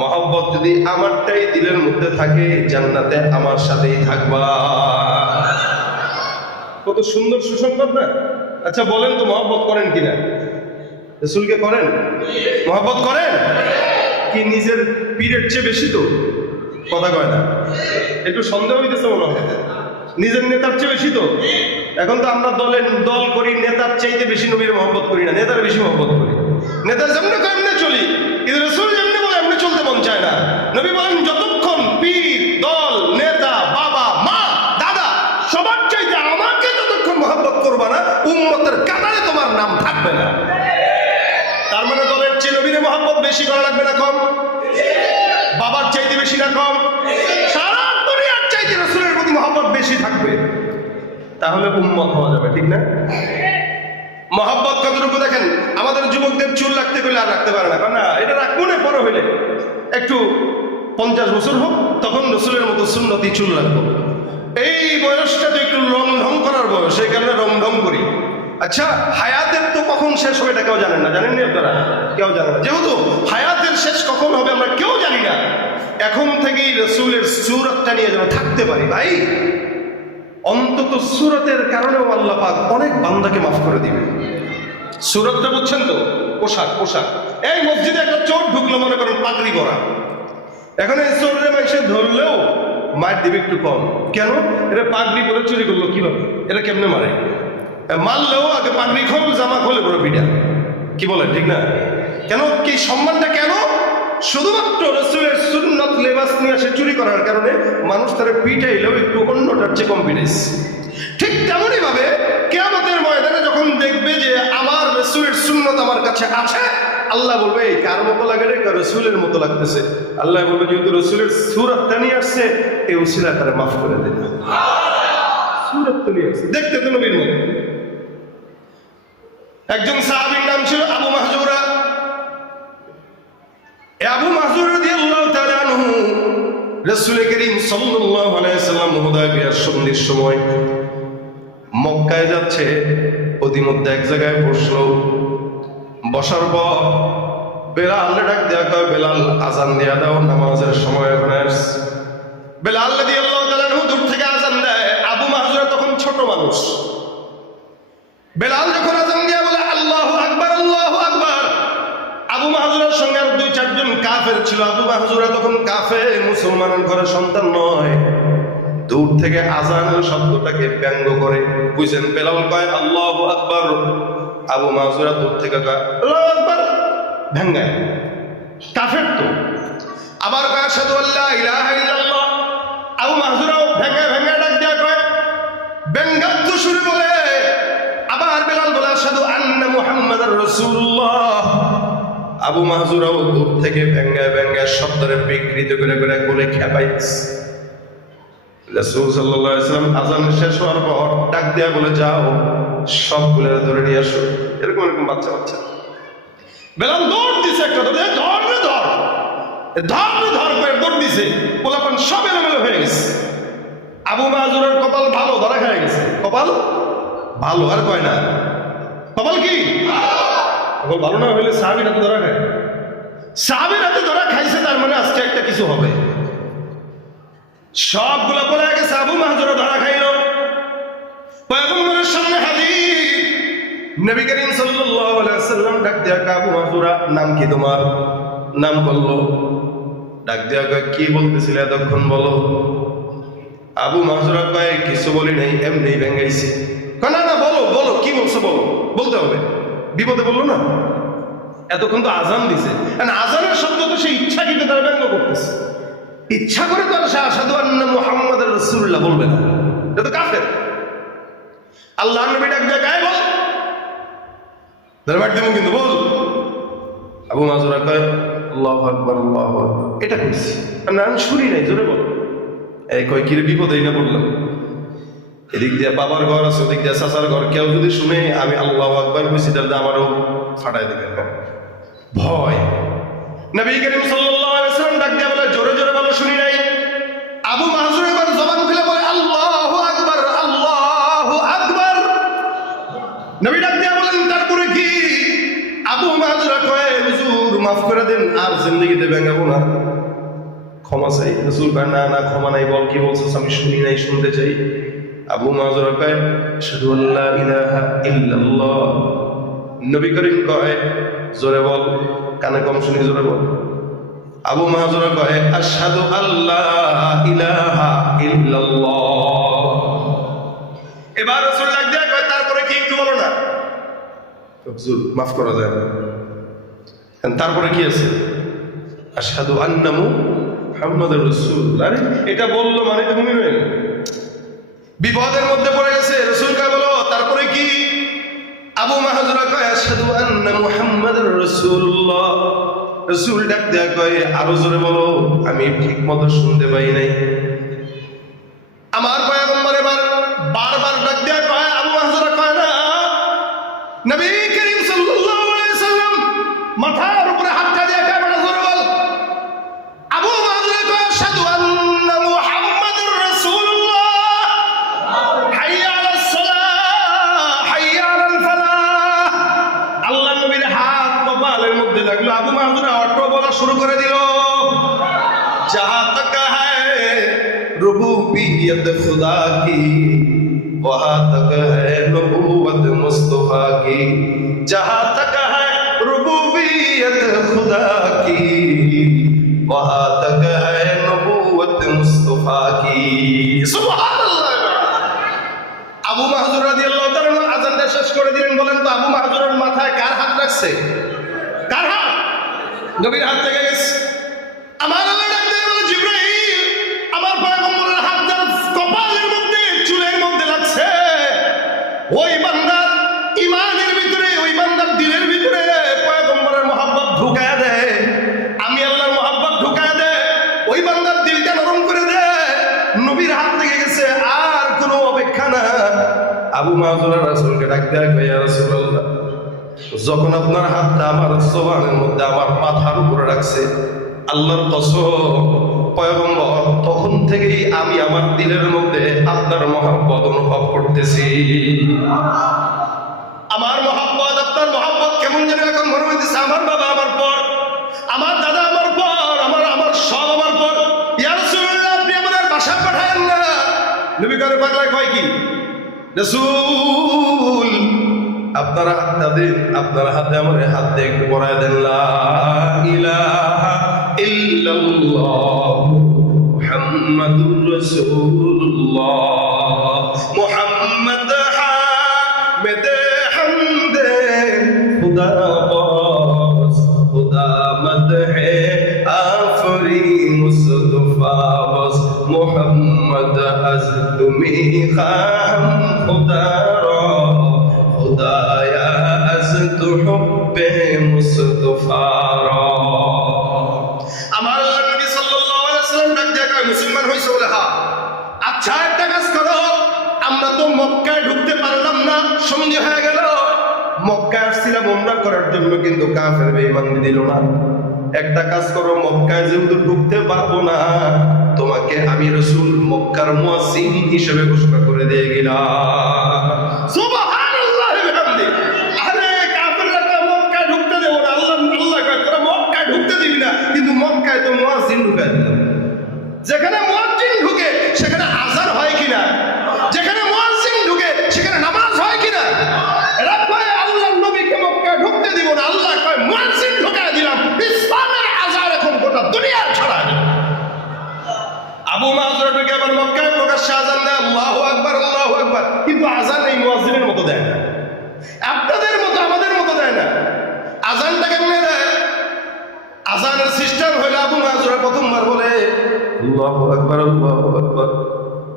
মহব্বত যদি আমারটাই দিলের মধ্যে থাকে, জান্নাতে আমার সাথেই থাকবা। কত সুন্দর সুসংবাদ না? আচ্ছা বলেন তো, মহব্বত করেন কিনা? রাসূলকে করেন? মহব্বত করেন কি? নিজের পীরের চেয়ে বেশি তো কথা কয় না? একটু সন্দেহ হইতেছে মনে হয়। নিজের নেতার চেয়ে বেশি তো। এখন তো আমরা দল করি, নেতার চাইতে বেশি নবীর মহব্বত করি না, নেতার বেশি মহব্বত করি। নেতার যেমনি কয় এমনি চলি, কিন্তু রাসূল যেমনি বলে এমনি চলতে মন চায় না। নবী বলেন, যতক্ষণ পীর, দল, নেতা, বাবা, মা, দাদা, সবার চাইতে আমাকে যতক্ষণ মহব্বত করবা না, উম্মতের কাতারে তোমার নাম থাকবে না। তার মানে দলের চেয়ে নবীর মহব্বত বেশি করা লাগবে না কম? বাবার চাইতে বেশি না কম? সারা দুনিয়ার চাইতে রাসূলের প্রতি মহব্বত বেশি থাকবে, তাহলে উম্মত হওয়া যাবে, ঠিক না? মহব্বত কতটুকু দেখেন, আমাদের যুবকদের চুল রাখতে গেলে আর রাখতে পারে না, কারণ না এটা রাখবো না, বড় হইলে একটু 50 বছর হোক তখন রাসূলের মতো সুন্নতি চুল রাখবো। এই বয়সটা তো একটু রং ঢং করার বয়স, সেই কারণে রং ঢং করি। আচ্ছা, হায়াতের তো কখন শেষ হবে এটা কেউ জানেন না, জানেননি আপনারা? কেউ জানেন না। যেহেতু হায়াতের শেষ কখন হবে আমরা কেউ জানি না, এখন থেকেই রাসূলের সূরতটা নিয়ে যেন থাকতে পারি। ভাই, অন্তত সূরতের কারণেও আল্লাহ পাক অনেক বান্দাকে মাফ করে দিবে। সূরতটা বুঝছেন তো? পোশাক। পোশাক। এই মসজিদে একটা চোর ঢুকলো, মনে করেন পাগড়ি পরা, এখন এই চোরের মানুষে ধরলেও মার দিবে একটু কম। কেন? এটা পাগড়ি পরে চুরি করলো, কিভাবে এটা কেমনে মারে? মারলেও আগে পাগড়ি খোল, জামা খোলে পরে পিঠা। কি বলে, ঠিক না? কেন? কি সম্মানটা কেন? শুধুমাত্র রাসূলের সুন্নত লেবাস নিয়ে আসে চুরি করার কারণে মানুষ তারা পিটাইলেও একটু অন্যটার চেয়ে কম পিটাইছে। ঠিক তেমনই ভাবে কিয়ামতের ময়দানে যখন দেখবে যে আমার রাসূলের সুন্নত আমার কাছে আছে, আল্লাহ বলবে এই কার মতো লাগে রে? রাসূলের মতো লাগতেছে। আল্লাহ বলবে যেহেতু রাসূলের সূরতটা নিয়ে আসছে, এই উসিলা তারা মাফ করে দেবে। সূরত তো নিয়ে আসছে, দেখতে তো নবীর মতো। একজন সাহাবীর নাম ছিল আবু মাহজুরা। আবু মাহজুর রাদিয়াল্লাহু তাআলা আনহু রাসূল করিম সাল্লাল্লাহু আলাইহি ওয়াসাল্লাম হুদায়বিয়ার সন্ধির সময় মক্কায় যাচ্ছে, প্রতিমধ্যে এক জায়গায় বসলো। বসার পর বেলাল ডাক দেয়া কয়, বেলাল আজান দিয়া দাও, নামাজের সময় হয়ে আসছে। বেলাল রাদিয়াল্লাহু তাআলা আনহু দূর থেকে আজান দেয়। আবু মাহজুরা তখন ছোট মানুষ। বেলাল যখন আজান দিয়া বলে আল্লাহু আকবার, আল্লাহু আকবার, আবু মাহজুরার সঙ্গে আর 2-4 জন কাফের ছিল। আবু মাহজুরা তখন কাফের, মুসলমানের ঘরে সন্তান নয়। দূর থেকে আজানের শব্দটাকে ব্যঙ্গ করে, বুঝছেন? বেলাল কয় আল্লাহু আকবার, আবু মাহজুরা দূর থেকে কয় আল্লাহু আকবার, ভেঙ্গায়। কাফের তো। আবার কয় আশহাদু আল্লা ইলাহা ইল্লাল্লাহ, আবু মাহজুরাও ভেঙ্গায় ডাক দেয়া কয়, ব্যঙ্গাত্ম সুরে বলে। আবার বেলাল বলে আশহাদু আন্না মুহাম্মাদার রাসূলুল্লাহ, আবু মাহজুরাও দূর থেকে ভেঙ্গায় শব্দরে বিকৃত করে বলে খেপাইছে। রাসূল সাল্লাল্লাহু আলাইহি ওয়াসাল্লাম আজান শেষ হওয়ার পর ডাক দেয়া বলে, যাও সবগুলো ধরে নিয়ে আসো। এরকম বাচ্চা বেলাল দৌড় দিছে, একটা ধরে ধর করে দৌড় দিছে। পোলাপান সব এলোমেলো হয়ে গেছে। আবু মাহজুরের কপাল ভালো, ধরা খেয়ে গেছে। কপাল ভালো, আর কয় না কপাল কি ভালো না হইলে সাহাবীর হাতে ধরা খায়। সাহাবীর হাতে ধরা খাইছে, তার মানে আজকে একটা কিছু হবে। সবগুলা পড়ে গেছে, আবু মাহজুরা ধরা খাইল। পয়গম্বরের সামনে হাজির। নবী করিম সাল্লাল্লাহু আলাইহি ওয়াসাল্লাম ডাক দেয়া, আবু মাহজুরা নাম কি তোমার? নাম বললো। ডাক দেয়া কয়, কি বলতেছিলে এতক্ষণ বলো। আবু মাহজুরা কয়, কিছু বলি নাই, এমনি ভেঙ্গাইছি। না না, বলো কি বলছো, বলতে হবে। বিপদে বললো না, এতক্ষণ তো আজান দিছে। আজানের শব্দ তো সে ইচ্ছা কিন্তু তারা ব্যঙ্গ করতেছে। ইচ্ছা করে তো সে আশহাদু আন্না মুহাম্মাদার রাসূলুল্লাহ বলবে না, এটা তো কাফের। আল্লাহর নবী ডাক দেয়া, গায়ে বল, দরবার দিমু কিন্তু বল। আবু মাহজুরা কয় আল্লাহু আকবার, আল্লাহু আকবার, এটা কইছি। আমি শুনি নাই, জোরে বল। এই কয় কি রে, বিপদেই না বললাম। এদিক দিয়ে বাবার ঘর আছে, ওদিক দিয়ে চাচার ঘর, কেউ যদি শুনে আমি আল্লাহু আকবার কইছি তাহলে আমারও ফাটাই দেবে ভয়। নবী করিম সাল্লাল্লাহু আলাইহি ওয়াসাল্লাম ডাক দিয়ে বলে, জোরে জোরে বলো, শুনি নাই। আবু মাহজুর এবার জবান খুলে বলে আল্লাহু আকবার, আল্লাহু আকবার। নবী ডাক দিয়ে বলেন, তারপরে কি? আবু মাহজুর কয়, হুজুর মাফ করে দেন, আর জিন্দেগিতে ভেঙাবো না, ক্ষমা চাই। রাসূল কয়, না না, ক্ষমা নাই, বল কি বলছিস, আমি শুনি নাই, শুনতে চাই। আবু মাহজুর কয় আশহাদু আল্লা ইলাহা ইল্লাল্লাহ। নবী করিম কয়, জোরে বল, কানে কম শুনি, জোরে বল। আবু মাহজুর কয় আশহাদু আল্লা ইলাহা ইল্লাল্লাহ। এবার রাসূল ডাক দেয়া কয়, তারপরে কি একটু বলো না। হুজুর মাফ করা যায় না, তারপরে কি আছে? আশহাদু আন্না মুহাম্মাদুর রাসূল। আরে এটা বললো মানে তো মুমিন হয়ে গেল। বিপদের মধ্যে পড়ে গেছে, রাসূলকে বলো, তারপরে কি? আবু মাহজুরা কয় আশহাদু আন্না মুহাম্মাদুর রাসূলুল্লাহ। রাসূল ডাক দেয়া কয় আরো জোরে বলো, আমি ঠিক মতো শুনতে পাই নাই। আমার পয়গম্বর এবার বারবার ডাক দেয়া কয়, আবু মাহজুরা কয় না, নবী করিম সাল্লাল্লাহু আলাইহি সাল্লাম মাথার উপরে হাতটা দিয়ে কয় বড় জোরে বল। আবু মাহজুরা কয় আশহাদু আন্না মুহাম্মাদুর রাসূলুল্লাহ, হাইয়া আলাস সালাহ, হাইয়া আলাল ফালাহ। আল্লাহ নবীর হাত কপালের মধ্যে লাগলো, আবু মাহজুরা অটো বলা শুরু করে দিল, जहां तक है रुबूबियत खुदा की वहां तक है नबूवत मुस्तफा की, जहां तक है रुबूबियत खुदा की वहां तक है नबूवत मुस्तफा की। सुबहानाल्लाह। আবু মাহজুর রাদিয়াল্লাহু তাআলা আযানটা শেষ করে দিলেন। বলেন তো আবু মাহজুরের মাথায় কার হাত রাখছে? কার হাত? নবীর হাত লেগে গেছে। আমার আল্লাহ ডাক দিয়ে বলে, জিবরাইল, আমার পয়গম্বরের হাত যার কপালের মধ্যে চুলের মধ্যে লাগছে, ওই বান্দার ঈমানের ভিতরে, ওই বান্দার দিলের ভিতরে পয়গম্বরের মহব্বত ঢুকায় দে। আমি আল্লাহর মহব্বত ঢুকায় দে, ওই বান্দার দিলটা নরম করে দে। নবীর হাত লেগে গেছে, আর কোনো অপেক্ষা না। আবু মাহজুরা রাসূলকে ডাক দেয়া কয়, ইয়া রাসূলুল্লাহ, যখন আপনার হাতটা আমার জবানের মধ্যে আমার মাথার উপরে রাখছে, আল্লাহর কসম পয়গম্বর, তখন থেকেই আমি আমার দিলের মধ্যে আপনার মহব্বত অনুভব করতেছি। আমার মহব্বত, আপনার মহব্বত কেমন যেন এখন মনে হইতেছে আমার বাবা আমার পর, আমার দাদা আমার পর, আমার সব আমার পর। ইয়া রাসূলুল্লাহ, আপনি আমার বাসায় পাঠায়েন না। নবী করে পাগলায় কয় কি, রাসূল আপনার হাতটা দিন, আপনার হাতে আমার হাত দিয়ে একটু পরায় দেন, লা ইলাহা ইল্লাল্লাহ মুহাম্মাদুর রাসূলুল্লাহ, মুহাম্মদ হামিদ হামদে খুদা বাস, খুদা মদহে আফরি মুস্তফা বাস, মুহাম্মদ আজ তুমি খাম খুদা রা, খুদায়া আজ তু হুব্বে মুস্তফা রা। আমার নবী সাল্লাল্লাহু আলাইহি ওয়াসাল্লাম ডাক দিয়ে কয়, মুসলমান হইছো বলে? হ্যাঁ। আচ্ছা একটা কাজ করো, আমরা তো মক্কায় ঢুকতে পারলাম না, সন্ধি হয়ে গেল। মক্কায় আসছিলাম উমরা করার জন্য, কিন্তু কাফের বেঈমান দিল না। একটা কাজ করো, মক্কায় যেহেতু ঢুকতে পারবো না, তোমাকে আমি রাসূল মক্কার মুয়াজ্জিন হিসেবে ঘোষণা করে দিয়ে গেলাম। সুবহানাল্লাহ বিহামদি। আরে কাফেররা তো মক্কায় ঢুকতে দেব না, আল্লাহ কয় তোরা মক্কায় ঢুকতে দিবি না, কিন্তু মক্কায় তো মুয়াজ্জিন ঢুকাই দিলাম। যেখানে মুয়াজ্জিন ঢুকে সেখানে আযান হয় কিনা? যেখানে মুয়াজ্জিন ঢুকে সেখানে নামাজ হয় কিনা? এরা কয় আল্লাহর নবীকে মক্কায় ঢুকতে দিব না, আল্লাহ কয় মুয়াজ্জিন ঢুকাই দিলাম। ইসলামের আযান এখন গোটা দুনিয়া ছড়ায়। আবু মাহজুরা ঢুকে আবার মক্কায় প্রকাশ্যে আযান দেয়, আল্লাহু আকবার, আল্লাহু আকবার, কিন্তু আযান এই মুয়াজ্জিনের মতো দেয় না, আপনাদের মতো আমাদের মতো দেয় না। আযানটা কেমনে দেয়? আযানের সিস্টেম হলো, আবু মাহজুরা প্রথমবার বলে আল্লাহু আকবার, আল্লাহু আকবার,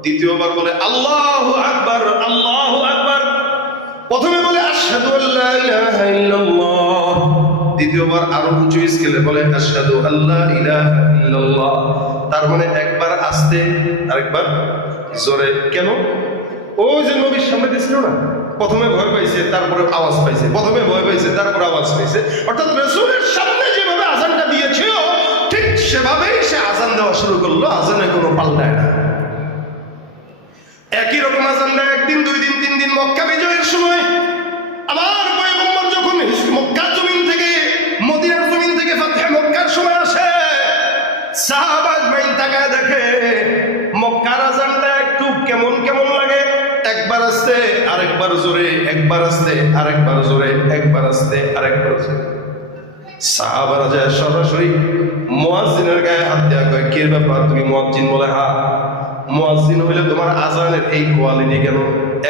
দ্বিতীয়বার বলে আল্লাহু আকবার, আল্লাহু আকবার। প্রথমে বলে আশহাদু আল্লা ইলাহা ইল্লাল্লাহ, দ্বিতীয়বার আরো উঁচু স্কেলে বলে আশহাদু আল্লা ইলাহা ইল্লাল্লাহ। তার মানে একবার আস্তে আরেকবার জোরে। কেন? ওই যে নবীর সামনে দিছিল না, প্রথমে ভয় পাইছে, তারপরে আওয়াজ পাইছে, প্রথমে ভয় পাইছে, তারপরে আওয়াজ পাইছে। অর্থাৎ রাসূলের সামনে যেভাবে আযানটা দিয়েছিল ঠিক সেভাবেই সে আযান দেওয়া শুরু করলো। আযানে কোনো পাল্টায় না, একই রকম আযান দেয়। একদিন, দুই দিন, তিন দিন। মক্কা বিজয়ের সময় আমার পয়গম্বর যখন মক্কার জমিন থেকে, মদিনার জমিন থেকে ফাতহে মক্কার সময় আসে, সাহাবা আজমাইন তাকায় দেখে মক্কার আযানটা একটু কেমন কেমন লাগে। একবার আস্তে আরেকবার জোরে, একবার আস্তে আরেকবার জোরে, একবার আস্তে আরেকবার জোরে। সাহাবারা যায় সরাসরি মুয়াজ্জিনের গায়ে হাত দেয়া কয়, কি ব্যাপার, তুমি মুয়াজ্জিন? বলে হ্যাঁ। মুয়াজ্জিন হইলে তোমার আযানের এই কোয়ালিটি কেন?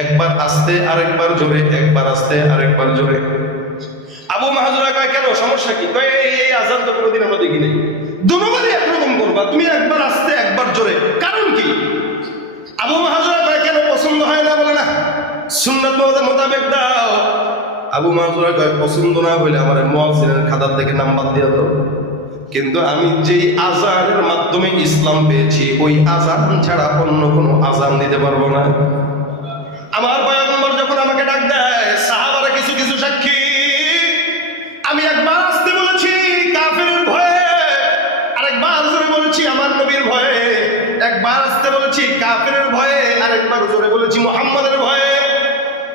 একবার আস্তে আরেকবার জোরে, একবার আস্তে আরেকবার জোরে। আবু মাহজুরা কয়, কেন, সমস্যা কি? কয় এই আযান তো কোনোদিন আমরা দেখি নাই। দুনোবারই একরকম করবা, তুমি একবার আস্তে একবার জোরে। কারণ কি? আবু মাহজুরা কয় কেন পছন্দ হয় না? বলে না সুন্নাত মোতাবেক দাও। আবু মাহজুরা কয় পছন্দ না হইলে আমার মুয়াজ্জিনের খাতার থেকে নাম্বার দিয়ে দাও। কিন্তু আমি যেই আজানের মাধ্যমে ইসলাম পেয়েছি ওই আজান ছাড়া অন্য কোনো আজান দিতে পারবো না। আমার পয়গম্বর যখন আমাকে ডাক দেয়, সাহাবারা কিছু কিছু সাক্ষী, আমি একবার আসতে বলেছি কাফেরের ভয়ে, আরেকবার জোরে বলেছি আমার নবীর ভয়ে, একবার আসতে বলেছি কাফেরের ভয়ে, আরেকবার জোরে বলেছি মুহাম্মাদের ভয়ে।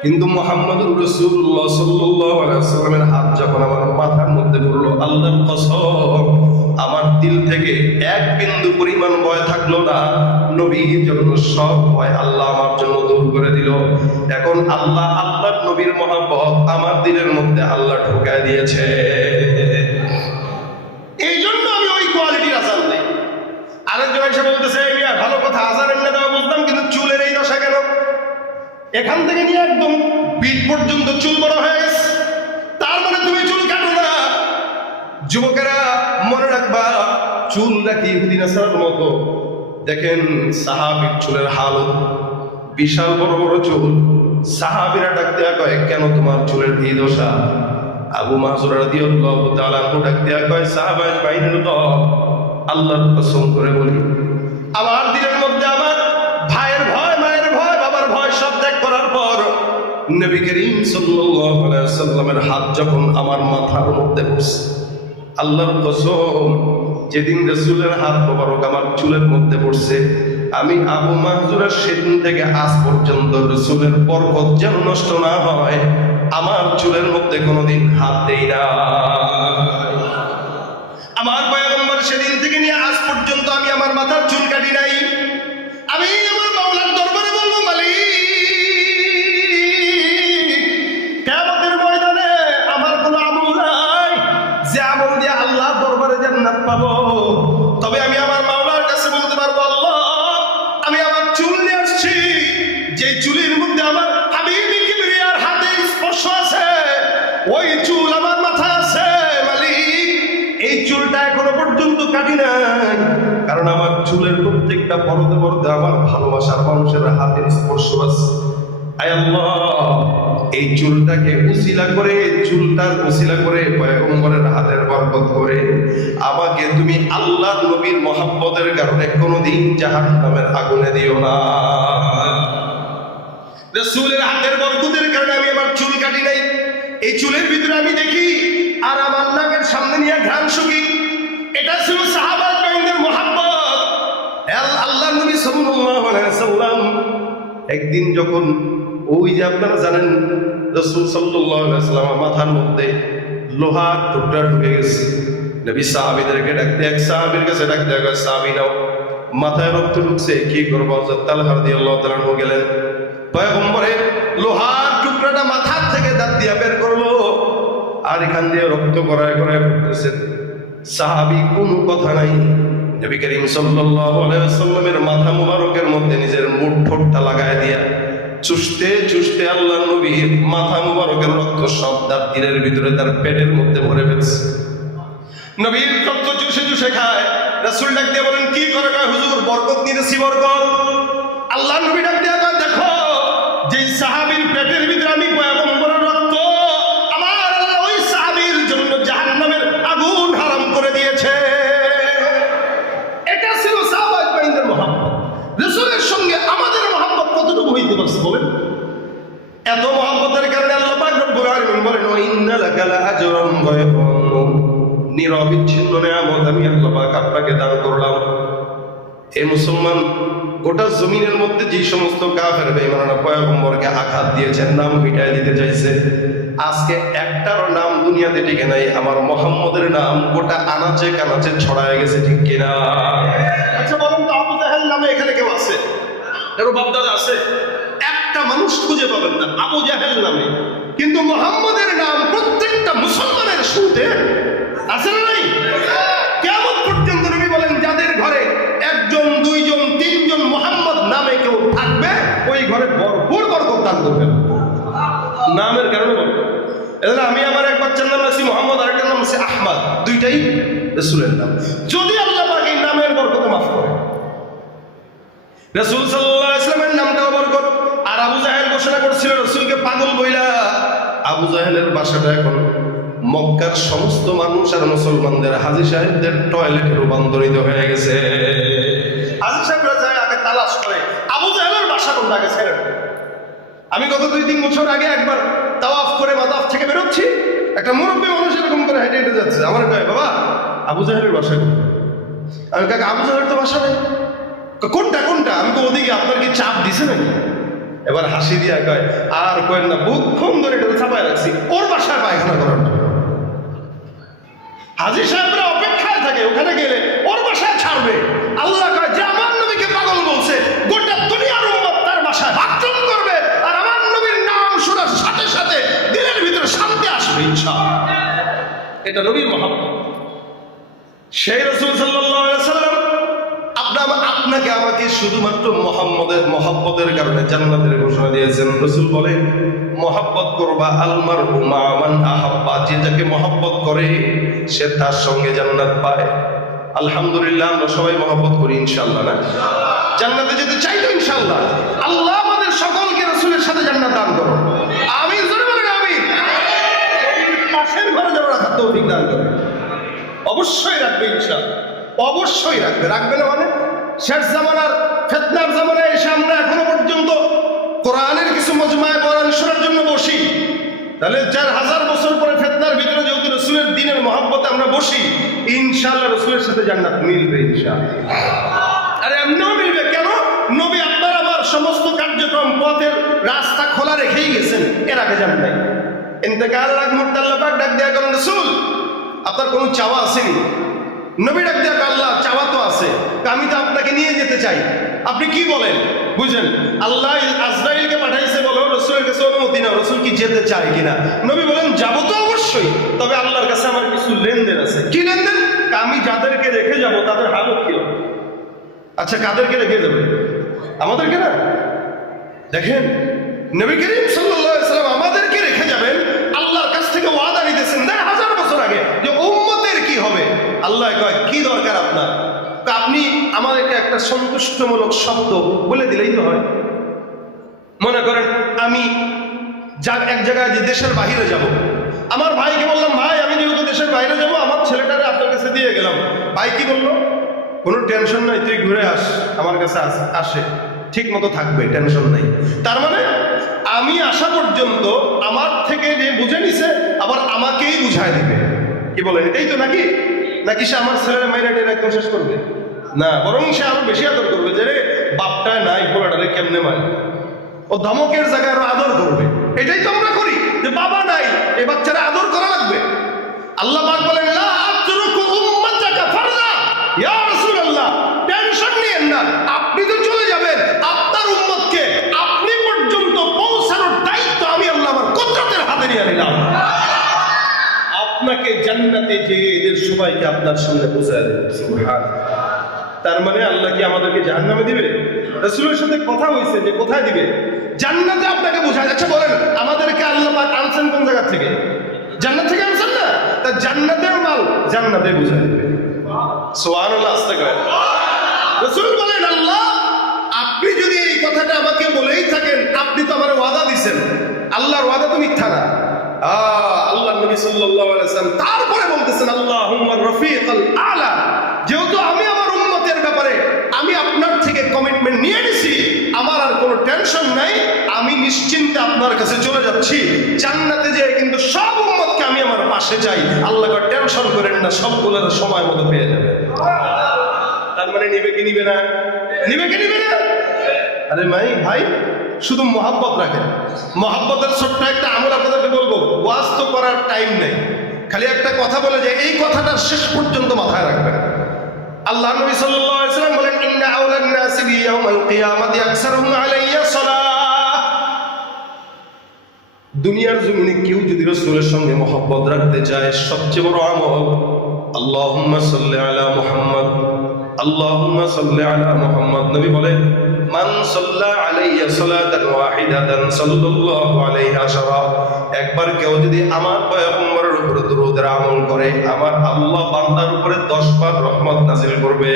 কিন্তু মুহাম্মদুর রাসূলুল্লাহ সাল্লাল্লাহু আলাইহি ওয়াসাল্লামের হাত যখন আমার মাথার মধ্যে পড়লো, আল্লাহর কসম আমার দিল থেকে এক বিন্দু পরিমাণ ভয় থাকলো না। নবীর জন্য সব ভয় আল্লাহ আমার জন্য দূর করে দিল। এখন আল্লাহর নবীর মহব্বত আমার দিলের মধ্যে আল্লাহ ঢুকায় দিয়েছে। এই জন্য আমি ওই কোয়ালিটির আজান দেই। আরেকজন এসে বলতেছে ভালো কথা, আজান এনে দেওয়া বুঝতাম, কিন্তু চুলের এই দশা কেন? এখান থেকে নিয়ে একদম পিঠ পর্যন্ত চুল বড় হয়ে গেছে, তার মানে তুমি চুল কাটো না। যুবকেরা মনে রাখবা, চুল নাকি ইহুদি নাসারার মতো। দেখেন সাহাবীর চুলের হালত, বিশাল বড় বড় চুল। সাহাবীরা ডাক দেয়া কয় কেন তোমার চুলের এই দশা? আবু মাহজুর রাদিয়াল্লাহু তাআলা ডাক দেয়া কয় সাহাবায়ে বাইরের দল, আল্লাহর কসম করে বলি আমার দিলের মধ্যে আমার ভাইয়ের ভয়, মায়ের ভয়, বাবার ভয় সব ত্যাগ করার পর নবী করিম সাল্লাল্লাহু আলাইহি ওয়াসাল্লামের হাত যখন আমার মাথার মধ্যে পড়ছে, আল্লাহর কসম যেদিন রাসূলের হাত মোবারক আমার চুলের মধ্যে পড়ছে, আমি আবু মাহজুরা সেদিন থেকে আজ পর্যন্ত রাসূলের বরকত যেন নষ্ট না হয় আমার চুলের মধ্যে কোনোদিন হাত দেই না। আমার পয়গম্বর সেদিন থেকে নিয়ে আজ পর্যন্ত আমি আমার মাথার চুল কাটি নাই। আমি আমার মাওলার দরবারে বলবো মালিক, কিয়ামতের ময়দানে আমার কোনো আমল নাই যে আমল দিয়ে আল্লাহর দরবারে জান্নাত পাবো। তবে আমি আমার মাওলার কাছে বলতে পারবো আল্লাহ আমি আমার চুল নিয়ে আসছি, যে চুলের মধ্যে আমার হাবিবি কিবরিয়ার হাতের স্পর্শ আছে, ওই চুল আমার মাথায় আছে। এই চুলটা এখনো পর্যন্ত কাটি নাই, কারণ আমার চুলের প্রত্যেকটা পরতে পরতে আমার ভালোবাসার মানুষের হাতের স্পর্শ আছে। আয় আল্লাহ, এই চুলটাকে উসিলা করে, চুলটার উসিলা করে পয়গম্বরের হাতের বরকত করে আমাকে তুমি আল্লাহর নবীর মহব্বতের কারণে কোনোদিন জাহান্নামের আগুনে দিও না। রাসূলের হাতের বরকতের কারণে আমি আমার চুল কাটি নাই। এই চুলের ভিতরে আমি দেখি আর আমার নাকের সামনে নিয়ে ঘ্রাণ শুকি। এটা ছিল সাহাবায়ে কেরামের মুহাব্বত। আল্লাহর নবী সাল্লাল্লাহু আলাইহি ওয়াসাল্লাম একদিন যখন ওই যে আপনারা জানেন রাসূল সাল্লাল্লাহু আলাইহি ওয়াসাল্লাম মাথার মধ্যে লোহার টুকরা ঢুকে গেছে, নবী সাহাবীদেরকে ডাকতে, এক সাহাবীর কাছে ডাকতে, সাহাবী নাও মাথায় রক্ত ঢুকছে, কি করব? হযরত তালহা রাদিয়াল্লাহু তাআলা গেলেন, পয়গম্বরের লোহার টুকরাটা মাথার থেকে দাঁত দিয়ে বের করলো, আর এখান দিয়ে রক্ত করায় করায় পড়তেছে। সাহাবী কোনো কথা নাই, নবী করিম সাল্লাল্লাহু আলাইহি ওয়াসাল্লামের মাথা মুবারকের মধ্যে নিজের মুখ ঠোঁটটা লাগায় দিয়া চুষতে চুষতে আল্লাহর নবীর মাথা মুবারকের রক্ত সব দাঁত দিলের ভিতরে তার পেটের মধ্যে ভরে ফেলছে। নবীর রক্ত চুষে চুষে খায়। রাসূল ডাক দিয়ে বলেন কি করে? হুজুর বরকত নিতেছি, বরকত। আল্লাহর নবী ডাক দিয়ে দেখো, যে সাহাবীর পেটের ভিতরে আমি পয়গম্বরের রক্ত, আমার আল্লাহ ওই সাহাবীর জন্য জাহান্নামের আগুন হারাম করে দিয়েছে। এটা ছিল সাহাবায়ে কেরামের মহব্বত। রাসূলের সঙ্গে আমাদের মহব্বত কতটুকু হইতে পারছে বলেন? এত মহব্বতের কারণে আল্লাহ পাক রব্বুল আলামিন বলেন ওয়া ইন্না লাকা লাআজরান গায়রা মামনুন, নিরবিচ্ছিন্ন নিয়ামত আমি আল্লাহ পাক আপনাকে দান করলাম। এই মুসলমান, গোটা জমিনের মধ্যে যে সমস্ত কাফের বেঈমানরা পয়গম্বরকে আঘাত দিয়েছেন, নাম মিটাই দিতে চাইছে, আজকে একটারও নাম দুনিয়াতে টিকে নাই। আমার মুহাম্মদের নাম গোটা আনাচে কানাচে ছড়ায় গেছে, ঠিক কিনা? আচ্ছা বলুন তো, আবু জাহেল নামে এখানে কেউ আছে? এর বাপদাদা আছে? একটা মানুষ খুঁজে পাবেন না আবু জাহেল নামে, কিন্তু মুহাম্মদের নাম প্রত্যেকটা মুসলমানের শুনতে আছে না নাই? কিয়ামত পর্যন্ত নবী বলেন যাদের ঘরে একজন, দুইজন, তিনজন মুহাম্মদ নামে কেউ থাকবে, ওই ঘরে ভরপুর বরকত দান করবেন নামের কারণে। আমি আমার এক বাচ্চার নাম আছে মুহাম্মদ, আরেকটার নাম আছে আহমদ, দুইটাই রাসূলের নাম। যদি রাসূল সাল্লাল্লাহু আলাইহি ওয়াসাল্লামের নামটাও বরকত। আর আবু জাহেল ঘোষণা করছিল রাসূলকে পাগল বইলা। আবু জাহেলের বাসাটা এখন মক্কার সমস্ত মানুষ আর মুসলমানদের হাজী সাহেবদের টয়লেটে রূপান্তরিত হয়ে গেছে। হাজী সাহেবরা যায় আগে তালাশ করে আবু জাহেলের বাসা কোনটা আগে ছেড়ে। আমি গত 2-3 বছর আগে একবার তাওয়াফ করে মাতাফ থেকে বেরোচ্ছি, একটা মুরব্বী মানুষ এরকম করে হেঁটে হেঁটে যাচ্ছে। আমার কয়, বাবা আবু জাহেলের বাসা কোনটা? আমি কাকা আবু জাহেলের তো বাসা নেই। কোনটা কোনটা? আমি তো ওদিকে, আপনার কি চাপ দিছে নাকি? এবার হাসি দিয়া কয়, আর কয়েন না, বুকক্ষণ ধরে এটা ছাপায় রাখছি ওর বাসায় পায়খানা করার জন্য। হাজী সাহেবরা অপেক্ষায় থাকে, ওখানে গেলে ওর বাসায় ছাড়বে। আল্লাহ কয় যে আমার নবীকে পাগল বলছে, গোটা দুনিয়ার উম্মত তার বাসায় বাথরুম করবে, আর আমার নবীর নাম শোনার সাথে সাথে দিলের ভিতরে শান্তি আসবে ইনশাআল্লাহ। এটা নবীর মহব্বত। সেই রাসূল সাল্লাল্লাহু আলাইহি ওয়াসাল্লাম আপনাকে আমাকে শুধুমাত্র মুহাম্মদের মহব্বতের কারণে জান্নাতের ঘোষণা দিয়েছেন। রাসূল বলেন, মহব্বত করবা আলমারহু মা মান আহাব্বা, যে যাকে মহব্বত করে সে তার সঙ্গে জান্নাত পায়। আলহামদুলিল্লাহ আমরা সবাই মহব্বত করি ইনশাআল্লাহ, না? জান্নাতে যেতে চাই তো ইনশাআল্লাহ। আল্লাহ আমাদের সকলকে রাসূলের সাথে জান্নাত দান করুন, আমিন। জোরে বলেন আমিন। পাশের ঘরে যাওয়ার রাখার তৌফিক দান করুন। অবশ্যই রাখবে ইনশাআল্লাহ, অবশ্যই রাখবে। রাখবে না মানে শেষ জামানার ফিতনার জামানায় এসে আমরা এখনো পর্যন্ত কোরআনের কিছু মজমায়ে কোরআন শোনার জন্য বসি, তাহলে 4000 বছর পরে ফিতনার ভিতরে যেহেতু রাসূলের দ্বীনের মহব্বতে আমরা বসি, ইনশাআল্লাহ রাসূলের সাথে জান্নাত মিলবে ইনশাআল্লাহ। আরে এমনিও মিলবে কেন? নবী আপনার আমার সমস্ত কার্যক্রম পথের রাস্তা খোলা রেখেই গেছেন, এর আগে যান নাই। ইন্তেকালের আগ মুহূর্তে আল্লাহ পাক ডাক দেয়া করেন, রাসূল আপনার কোনো চাওয়া আসেনি? নবী ডাক দেয়া, আল্লাহ চাওয়া তো আছে, আমি তো আপনাকে নিয়ে যেতে চাই। আপনি কি বলেন বুঝেন? আল্লাহ আজরাইলকে পাঠাইছে, বলো রাসূলের কাছে অনুমতি নাও, রাসূল কি যেতে চায় কিনা? নবী বলেন, যাব তো অবশ্যই, তবে আল্লাহর কাছে আমার কিছু লেনদেন আছে। কি লেনদেন? আমি যাদেরকে রেখে যাব তাদের হালত কি হবে? আচ্ছা কাদেরকে রেখে যাবে? আমাদেরকে না? দেখেন নবী করিম সাল্লাল্লাহু আলাইহি ওয়াসাল্লাম আমাদেরকে রেখে যাবেন, আল্লাহর কাছ থেকে ওয়াদা নিতেছেন 1000 বছর আগে যে উম্মতের কি হবে। আল্লাহ কয়, কি দরকার আপনার? আপনি আমাদেরকে একটা সন্তুষ্টমূলক শব্দ বলে দিলেই তো হয়। মনে করেন আমি এক জায়গায় যে দেশের বাইরে যাব, আমার ভাইকে বললাম, ভাই আমি যেহেতু দেশের বাইরে যাব, আমার ছেলেটারে আপনার কাছে দিয়ে গেলাম। ভাই কি বললো? কোনো টেনশন নাই, তুই ঘুরে আস, আমার কাছে আসে ঠিক মতো থাকবে, টেনশন নাই। তার মানে আমি আসা পর্যন্ত আমার থেকে যে বুঝে নিছে আবার আমাকেই বুঝায় দিবে। কি বলেন? এটাই তো নাকি? নাকি সে আমার ছেলের মাইরাটের একদম শেষ করবে? না, বরং সে আরো বেশি আদর করবে, যে রে বাপটায় নাই, পোলাটারে কেমনে মারে, ও ধমকের জায়গায় আরো আদর করবে। এটাই তো আমরা করি, যে বাবা নাই, এই বাচ্চারা আদর করা লাগবে। আল্লাহ পাক বলেন, লা আতরুকু উম্মাতাকা ফারদা, ইয়া রাসূলুল্লাহ টেনশন নিয়েন না, আপনি তো চলে যাবেন, আপনার উম্মতকে আপনি পর্যন্ত পৌঁছানোর দায়িত্ব আমি আল্লাহ আমার কুদরতের হাতে নিয়ে নিলাম। আপনাকে জান্নাতে যে এদের সবাইকে আপনার সামনে পৌঁছায় দেবে। সুবহানাল্লাহ। তার মানে আল্লাহ কি আমাদেরকে জাহান্নামে দিবে? রাসূলের সাথে কথা হয়েছে যে কোথায় দিবে? জান্নাতে আপনাকে বোঝায়। আচ্ছা বলেন, আমাদেরকে আল্লাহ পাক আনছেন কোন জায়গা থেকে? জান্নাত থেকে আনছেন না? তা জান্নাতের মাল জান্নাতে বোঝায় দিবে। সুবহানাল্লাহ। রাসূল বলেন, আল্লাহ আপনি যদি এই কথাটা আমাকে বলেই থাকেন, আপনি তো আমার ওয়াদা দিবেন, আল্লাহর ওয়াদা তো মিথ্যা না। আল্লাহ নবী সাল্লাল্লাহু আলাইহি ওয়াসাল্লাম তারপরে বলতেছেন, আল্লাহুম্মা রাফিকাল আলা, যেহেতু আমি আমার উম্মতের ব্যাপারে আমি আপনার থেকে কমিটমেন্ট নিয়ে নিছি, আমার আর কোনো টেনশন নাই, আমি নিশ্চিন্তে আপনার কাছে চলে যাচ্ছি। জান্নাতে যেয়ে কিন্তু সব উম্মতকে আমি আমার পাশে চাই। আল্লাহ কয়, টেনশন করেন না, সবগুলোর সময় মতো পেয়ে যাবে। তার মানে নিবে কি নিবে না? নিবে কি নিবে না? আরে ভাই শুধু মহব্বত রাখেন। মহব্বতের ছোট্ট একটা আমল আপনাদেরকে বলবো, ওয়াজ তো করার টাইম নেই, খালি একটা কথা বলে যে এই কথাটা শেষ পর্যন্ত মাথায় রাখবেন। আল্লাহ নবী সাল্লাল্লাহু আলাইহি ওয়াসাল্লাম বলেন, ইন্না আওলান নাসি বিয়াউমিল কিয়ামাতি আকসারুহুম আলাইয়া সালাহ। দুনিয়ার জমিনে কেউ যদি রাসূলের সঙ্গে মহব্বত রাখতে চায়, সবচেয়ে বড় আমল আল্লাহুম্মা সাল্লি আলা মুহাম্মদ, আল্লাহুম্মা সাল্লি আলা মুহাম্মদ। নবী বলেন, মান সাল্লা আলাইয়া সালাতান ওয়াহিদাতান সাল্লাল্লাহু আলাইহি আশরা। একবার কেউ যদি আমার পয়গম্বরের উপর দরুদের আমল করে, আমার আল্লাহ বান্দার উপরে 10 বার রহমত নাযিল করবে।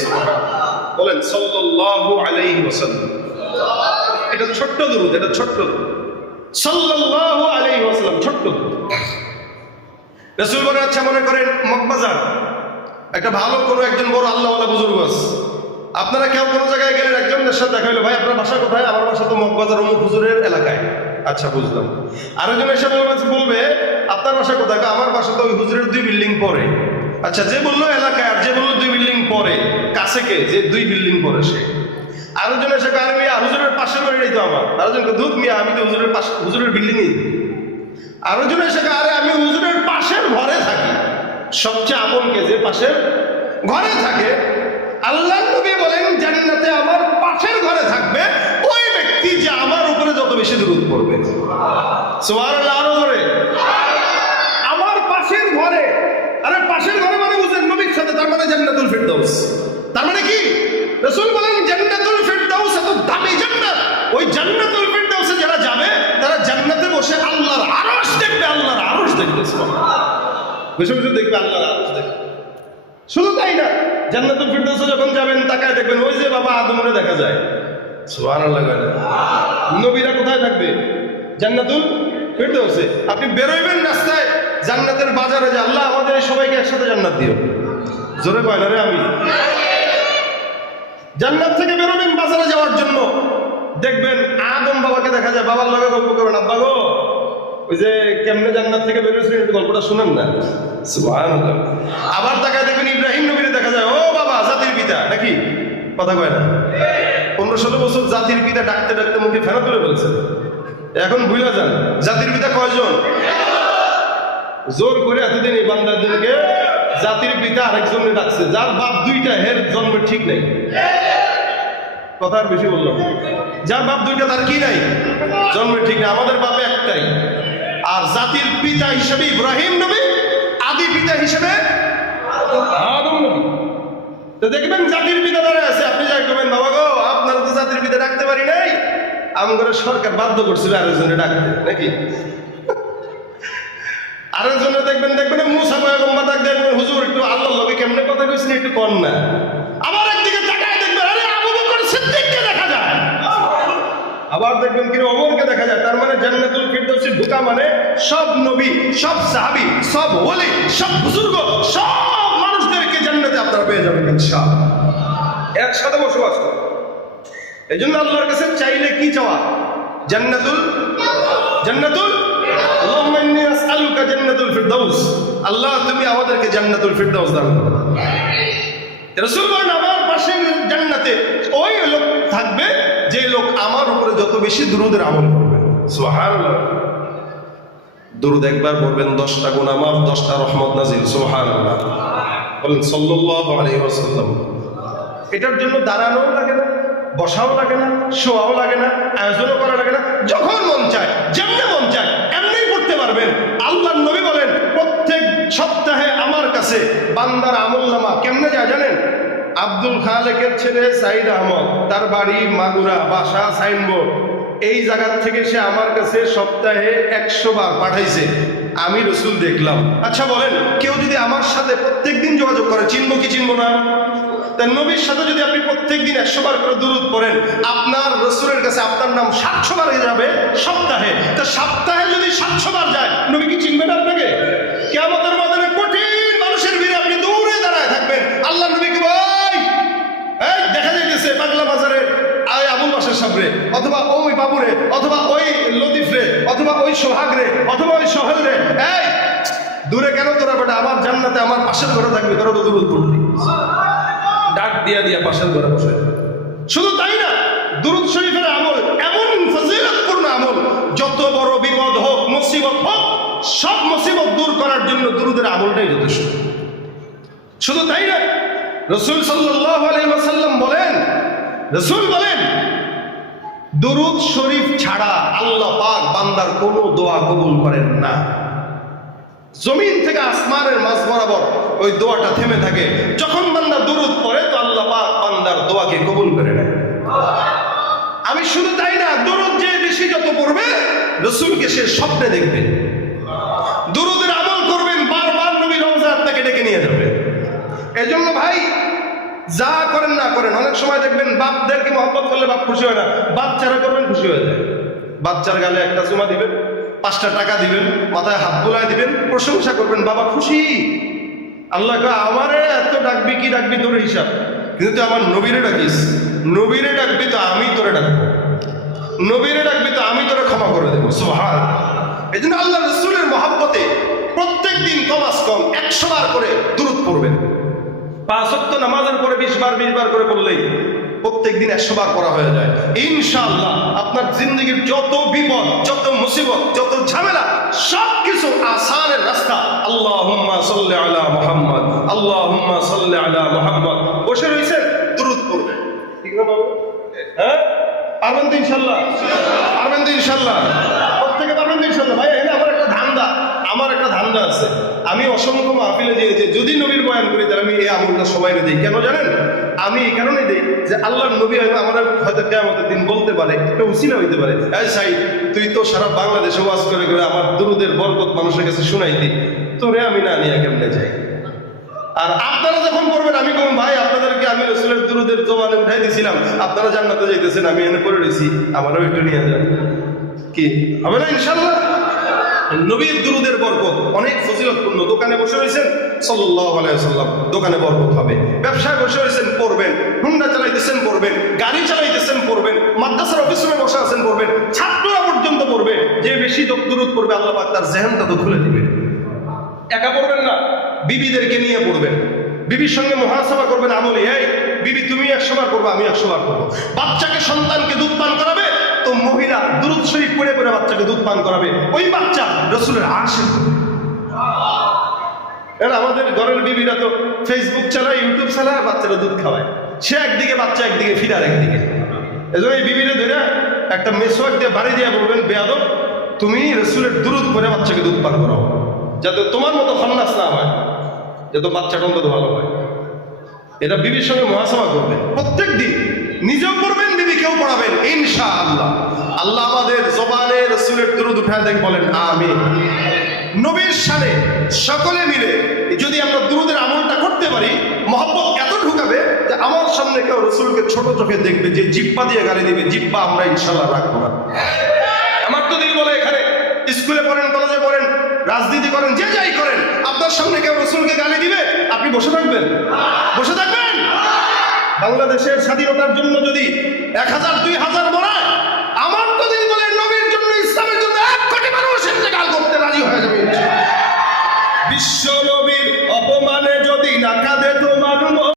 সুবহানাল্লাহ। বলেন সাল্লাল্লাহু আলাইহি ওয়াসাল্লাম। এটা ছোট্ট দুরূদ, এটা ছোট্ট সাল্লাল্লাহু আলাইহি ওয়াসাল্লাম, ছোট্ট। রাসূল বলেন, আচ্ছা মনে করেন মগবাজার একটা ভালো কোনো একজন বড় আল্লাহওয়ালা বুজুর্গ আছে, আপনারা কেউ কোনো জায়গায় গেলেন, একজনের সাথে দেখা হলো, ভাই আপনার বাসা কোথায়? আমার বাসা তো মগবাজার অমুক হুজুরের এলাকায়। আচ্ছা বুঝলাম। আরেকজন এসে বলবে আপনার বাসা কোথায়? আমার বাসা তো ওই হুজুরের 2 বিল্ডিং পরে। আচ্ছা, যে বললো এলাকায় আর যে বললো 2 বিল্ডিং পরে, কাছে কে? যে 2 বিল্ডিং পরে সে। আরেকজন এসে আরে মিয়া হুজুরের পাশের বাড়ি নেই তো আমার। আরেকজনকে দুধ মিয়া আমি তো হুজুরের পাশে, হুজুরের বিল্ডিংই। আরেকজন এসে আরে আমি হুজুরের পাশের ঘরে থাকি। সবচেয়ে আপনকে যে পাশের ঘরে থাকে, আল্লাহ নবী বলেন জান্নাতে আমার পাশের ঘরে থাকবে ওই ব্যক্তি যে আমার উপরে যত বেশি দুরূদ পড়বে। সুবহানাল্লাহ, আরো জোরে। আমার পাশের ঘরে, আরে পাশের ঘরে মানে বুঝেন নবীর সাথে, তার মানে জান্নাতুল ফিরদাউস। তার মানে কি? রাসূল বলেন জান্নাতুল ফিরদাউস এত দামি জান্নাত, ওই জান্নাতুল ফিরদাউসে যারা যাবে তারা জান্নাতে বসে আল্লাহর আরশ দেখবে, আল্লাহর আরশ দেখবে। সুবহানাল্লাহ, বসে বসে দেখবে আল্লাহর আরশ দেখবে। শুধু তাই না, জান্নাতুল ফিরদাউসে যখন যাবেন তাকায় দেখবেন ওই যে বাবা আদমরে দেখা যায়। সুবহানাল্লাহ। নবীরা কোথায় থাকবে? জান্নাতুল ফিরদাউসে। আপনি বেরোইবেন রাস্তায়, জান্নাতের বাজারে যে আল্লাহ আমাদের সবাইকে একসাথে জান্নাত দিও। জোরে কয় না রে আমি। জান্নাত থেকে বেরোবেন বাজারে যাওয়ার জন্য, দেখবেন আদম বাবাকে দেখা যায়, বাবার লগে গল্প করবেন, আব্বা গো ওই যে কেমনে জান্নাত থেকে বেরোয়েছেন একটু গল্পটা শুনেন না। সুবহানাল্লাহ। আবার তাকায় দেখবেন ইব্রাহিম নবীরে দেখা যায়, ও বাবা জাতির পিতা নাকি, কথা কয় না। 15-16 বছর জাতির পিতা ডাকতে ডাকতে মুখে ফেনা তুলে ফেলছে, এখন ভুলে যান জাতির পিতা কয়জন। জোর করে এতদিন এই বান্দাদেরকে জাতির পিতা আরেকজনে ডাকছে, যার বাপ 2টা, হের জন্ম ঠিক নাই। কথা আর বেশি বললাম, যার বাপ 2টা তার কি নাই, জন্ম ঠিক নাই। আমাদের বাপে একটাই। আর জাতির পিতা হিসেবে ইব্রাহিম নবী, আদি পিতা হিসেবে আদম নবী। তো দেখবেন জাতির পিতা দাঁড়ায় আছে, আপনি যাই করবেন, বাবা গো আপনারা তো জাতির পিতা ডাকতে পারি নাই, আমাদের সরকার বাধ্য করছিল আরেকজনে ডাকতে নাকি। আরেকজনে দেখবেন মুসা পয়গম্বর ডাক দেখবেন, হুজুর একটু আল্লাহর নবী কেমনে কথা কইছেন একটু কর না। আবার একদিকে তাকায় দেখবেন আরে আবু বকর সিদ্দিককে দেখা যায়, আবার দেখবেন কি ওমরকে দেখা যায়। তার মানে জান্নাতুল ফিরদাউসে ঢোকা মানে সব নবী, সব সাহাবী, সব ওলি, সব বুজুর্গ, সব মানুষদেরকে জান্নাতে আপনারা পেয়ে যাবেন ইনশাআল্লাহ, একসাথে বসবাস করবে। এইজন্য আল্লাহর কাছে চাইলে কি চাওয়া? জান্নাতুল আল্লাহুম্মা ইন্নী আসআলুকা জান্নাতুল ফিরদাউস। আল্লাহ তুমি আমাদেরকে জান্নাতুল ফিরদাউস দান করো। রাসূল বলেন আমার পাশে জান্নাতে ওই লোক থাকবে যে লোক আমার উপরে যত বেশি দুরূদের আমল করবে। সুবহানাল্লাহ। দুরূদ একবার পড়বেন 10টা গুনাহ মাফ, 10টা রহমত নাজিল। সুবহানাল্লাহ। বলেন সাল্লাল্লাহু আলাইহি ওয়াসাল্লাম। এটার জন্য দাঁড়ানোও লাগে না, বসাও লাগে না, শোয়াও লাগে না, আয়োজনও করা লাগে না, যখন মন চায় যেমনি মন চায় এমনি পড়তে পারবেন। আল্লাহর নবী বলেন প্রত্যেক সপ্তাহে আমার কাছে বান্দার আমলনামা কেমনে যায় জানেন? আব্দুল খালেকের ছেলে সাইদ আহমদ, তার বাড়ি মাগুরা, বাসা সাইনবোর্ড, এই জায়গা থেকে সে আমার কাছে সপ্তাহে 100 বার পাঠাইছে, আমি রসুল দেখলাম। আচ্ছা বলেন, কেউ যদি আমার সাথে প্রত্যেকদিন যোগাযোগ করে, চিনবো কি চিনবো না? তাই নবীর সাথে যদি আপনি প্রত্যেকদিন 100 বার করে দুরূদ পড়েন, আপনার রসুলের কাছে আপনার নাম 700 বার হয়ে যাবে সপ্তাহে। তা সপ্তাহে যদি 700 বার যায়, নবী কি চিনবেন আপনাকে? কিয়ামতের ময়দানে কঠিন মানুষের ভিড়ে আপনি দূরে দাঁড়ায় থাকবেন, আল্লাহ নবীকে ভাই এই দেখা যাইতেছে পাগলা বাজারের আবুল বাসার সামনে, অথবা ওই বাবুরে, অথবা ওই লতিফ রে, অথবা ওই সোহাগ রে, অথবা ওই সোহেল রে, এই দূরে কেন তোরা বেটা, আমার জান্নাতে আমার পাশের ঘরে থাকবে, তোরা তো দুরূদ পড়লি। ডাক দিয়া দিয়া পাশের ঘরে বসে। শুধু তাই না, দুরূদ শরীফের আমল এমন ফজিলতপূর্ণ আমল, যত বড় বিপদ হোক, মুসিবত হোক, সব মুসিবত দূর করার জন্য দুরূদের আমলটাই যথেষ্ট। শুধু তাই না, রাসূল সাল্লাল্লাহু আলাইহি ওয়াসাল্লাম বলেন, রাসূল বলেন দুরূদ শরীফ ছাড়া আল্লাহ পাক বান্দার কোনো দোয়া কবুল করেন না। জমিন থেকে আসমানের মাঝ বরাবর ওই দোয়াটা থেমে থাকে, যখন বান্দা দুরূদ পড়ে তো আল্লাহ পাক বান্দার দোয়াকে কবুল করে নেয়। আমি শুধু তাই না, দুরূদ যে বেশি যত পড়বে রাসূলকে সে স্বপ্নে দেখবে। দুরূদের আমল করবেন, বারবার নবী রওজা আপনাকে ডেকে নিয়ে যাবে। এজন্য ভাই যা করেন না করেন, অনেক সময় দেখবেন বাপদেরকে মহব্বত করলে বাপ খুশি হয় না, বাচ্চারা করবেন খুশি হয়ে যায়। বাচ্চার গালে একটা চুমা দিবেন, 5টা টাকা দিবেন, মাথায় হাত বোলায় দিবেন, প্রশংসা করবেন, বাবা খুশি। আল্লাহ কয় আমারে এত ডাকবি কি ডাকবি তোর হিসাব, কিন্তু তুই আমার নবীরে ডাকিস, নবীরে ডাকবি তো আমি তোরে ডাকবো, নবীরে ডাকবি তো আমি তোরে ক্ষমা করে দেবো। সুবহান। এই জন্য আল্লাহ রাসূলের মহব্বতে প্রত্যেক দিন কমাস কম 100 বার করে দুরূদ পড়বেন। 5 ওয়াক্ত নামাজের পরে 20 বার করে পড়লেই প্রত্যেক দিন 100 বার করা হয়ে যায়। ইনশাআল্লাহ আপনার জিন্দগির যত বিপদ, যত মুসিবত, যত ঝামেলা সবকিছু আসানের রাস্তা। আল্লাহুম্মা সাল্লি আলা মুহাম্মদ, আল্লাহুম্মা সাল্লি আলা মুহাম্মদ। বসে রইছেন, দুরূদ পড়বেন। ঠিক না বাবু? হ্যাঁ, পারবেন তো ইনশাআল্লাহ? পারবেন তো ইনশাআল্লাহ? প্রত্যেকে পারবেন তো ইনশাআল্লাহ? ভাই এখানে আমার একটা ধান্দা আছে। আমি অসংখ্য মাহফিলে যে যদি নবীর বয়ান করি তাহলে আমি এই আমলটা সবাই দেই। কেন জানেন? আমি এই কারণে দেই যে আল্লাহর নবী আমাদের হয়তো কিয়ামতের দিন বলতে পারে, একটা উসিলা হইতে পারে, এই সাইদ তুই তো সারা বাংলাদেশে ওয়াজ করে আমার দুরূদের বরকত মানুষের কাছে শুনাইতি, তোরে আমি না নিয়ে কেমনে যাই। আর আপনারা যখন করবেন আমি কোন ভাই আপনাদেরকে আমি রাসূলের দুরূদের জবানে উঠাই দিয়েছিলাম, আপনারা জান্নাতে যাইতেছেন, আমি এনে করে রয়েছি, আমারও একটু নিয়ে যান, কি হবে না ইনশাআল্লাহ? নবীর দুরূদের বরকত অনেক ফজিলতপূর্ণ। দোকানে বসে রয়েছেন, সাল্লাল্লাহু আলাইহি ওয়াসাল্লাম, দোকানে বরকত হবে। ব্যবসায় বসে রয়েছেন, পড়বেন। হুন্ডা চালাইতেছেন, পড়বেন। গাড়ি চালাইতেছেন, পড়বেন। মাদ্রাসার অফিস রুমে বসে আছেন, পড়বেন। ছাত্ররা পর্যন্ত পড়বে। যে বেশি দুরূদ পড়বে আল্লাহ পাক তার জেহেনটা তো খুলে দিবেন। একা পড়বেন না, বিবিদেরকে নিয়ে পড়বেন। বিবির সঙ্গে মুহাসাবা করবেন আমলি, এই বিবি তুমি 100 বার করবে, আমি 100 বার করবো। বাচ্চাকে সন্তানকে দুধ পান করাবে তো মহিলা দুরূদ শরীফ পড়ে পড়ে বাচ্চাকে দুধ পান করাবে, ওই বাচ্চা রাসূলের আশিক হবে। আমাদের ঘরের বিবিরা তো ফেসবুক চালায়, ইউটিউব চালায়, বাচ্চারা দুধ খাওয়ায়। সে একদিকে বাচ্চা, একদিকে ফিরার একদিকে। এজন্য এই বিবিরে ধরে একটা মেসওয়াক দিয়ে বাড়ি দিয়ে বলবেন, বেয়াদব তুমি রাসূলের দুরূদ পড়ে বাচ্চাকে দুধ পান করাও, যাতে তোমার মতো খন্নাস না হয়, যাতে বাচ্চাটা অন্তত ভালো হয়। এটা বিবির সঙ্গে মুহাসাবা করবে প্রত্যেক দিন, নিজেও পড়বেন, বিবিকেও পড়াবেন ইনশাআল্লাহ। আল্লাহ আমাদের জবানে রাসূলের দুরূদ উঠায় দেন, বলেন আমিন। নবীর শানে সকলে মিলে যদি আমরা দুরূদের আমলটা করতে পারি, মহব্বত এত ঢুকাবে যে আমার সামনে কেউ রাসূলকে ছোট চোখে দেখবে, যে জিহ্বা দিয়ে গালি দিবে, জিহ্বা আমরা ইনশাআল্লাহ রাখবো না। আমার তো দিল বলে, এখানে স্কুলে পড়েন, কলেজে পড়েন, রাজনীতি করেন, যে যাই করেন, আপনার সামনে কেউ রাসূলকে গালি দিবে, আপনি বসে থাকবেন? বসে থাকবেন? বাংলাদেশের স্বাধীনতার জন্য যদি 1000 2000 মরায়, আমার তো দিন বলে নবীর জন্য, ইসলামের জন্য 1 কোটি মানুষ ইন্তেকাল করতে রাজি হয়ে যাবে। বিশ্ব নবীর অপমানে যদি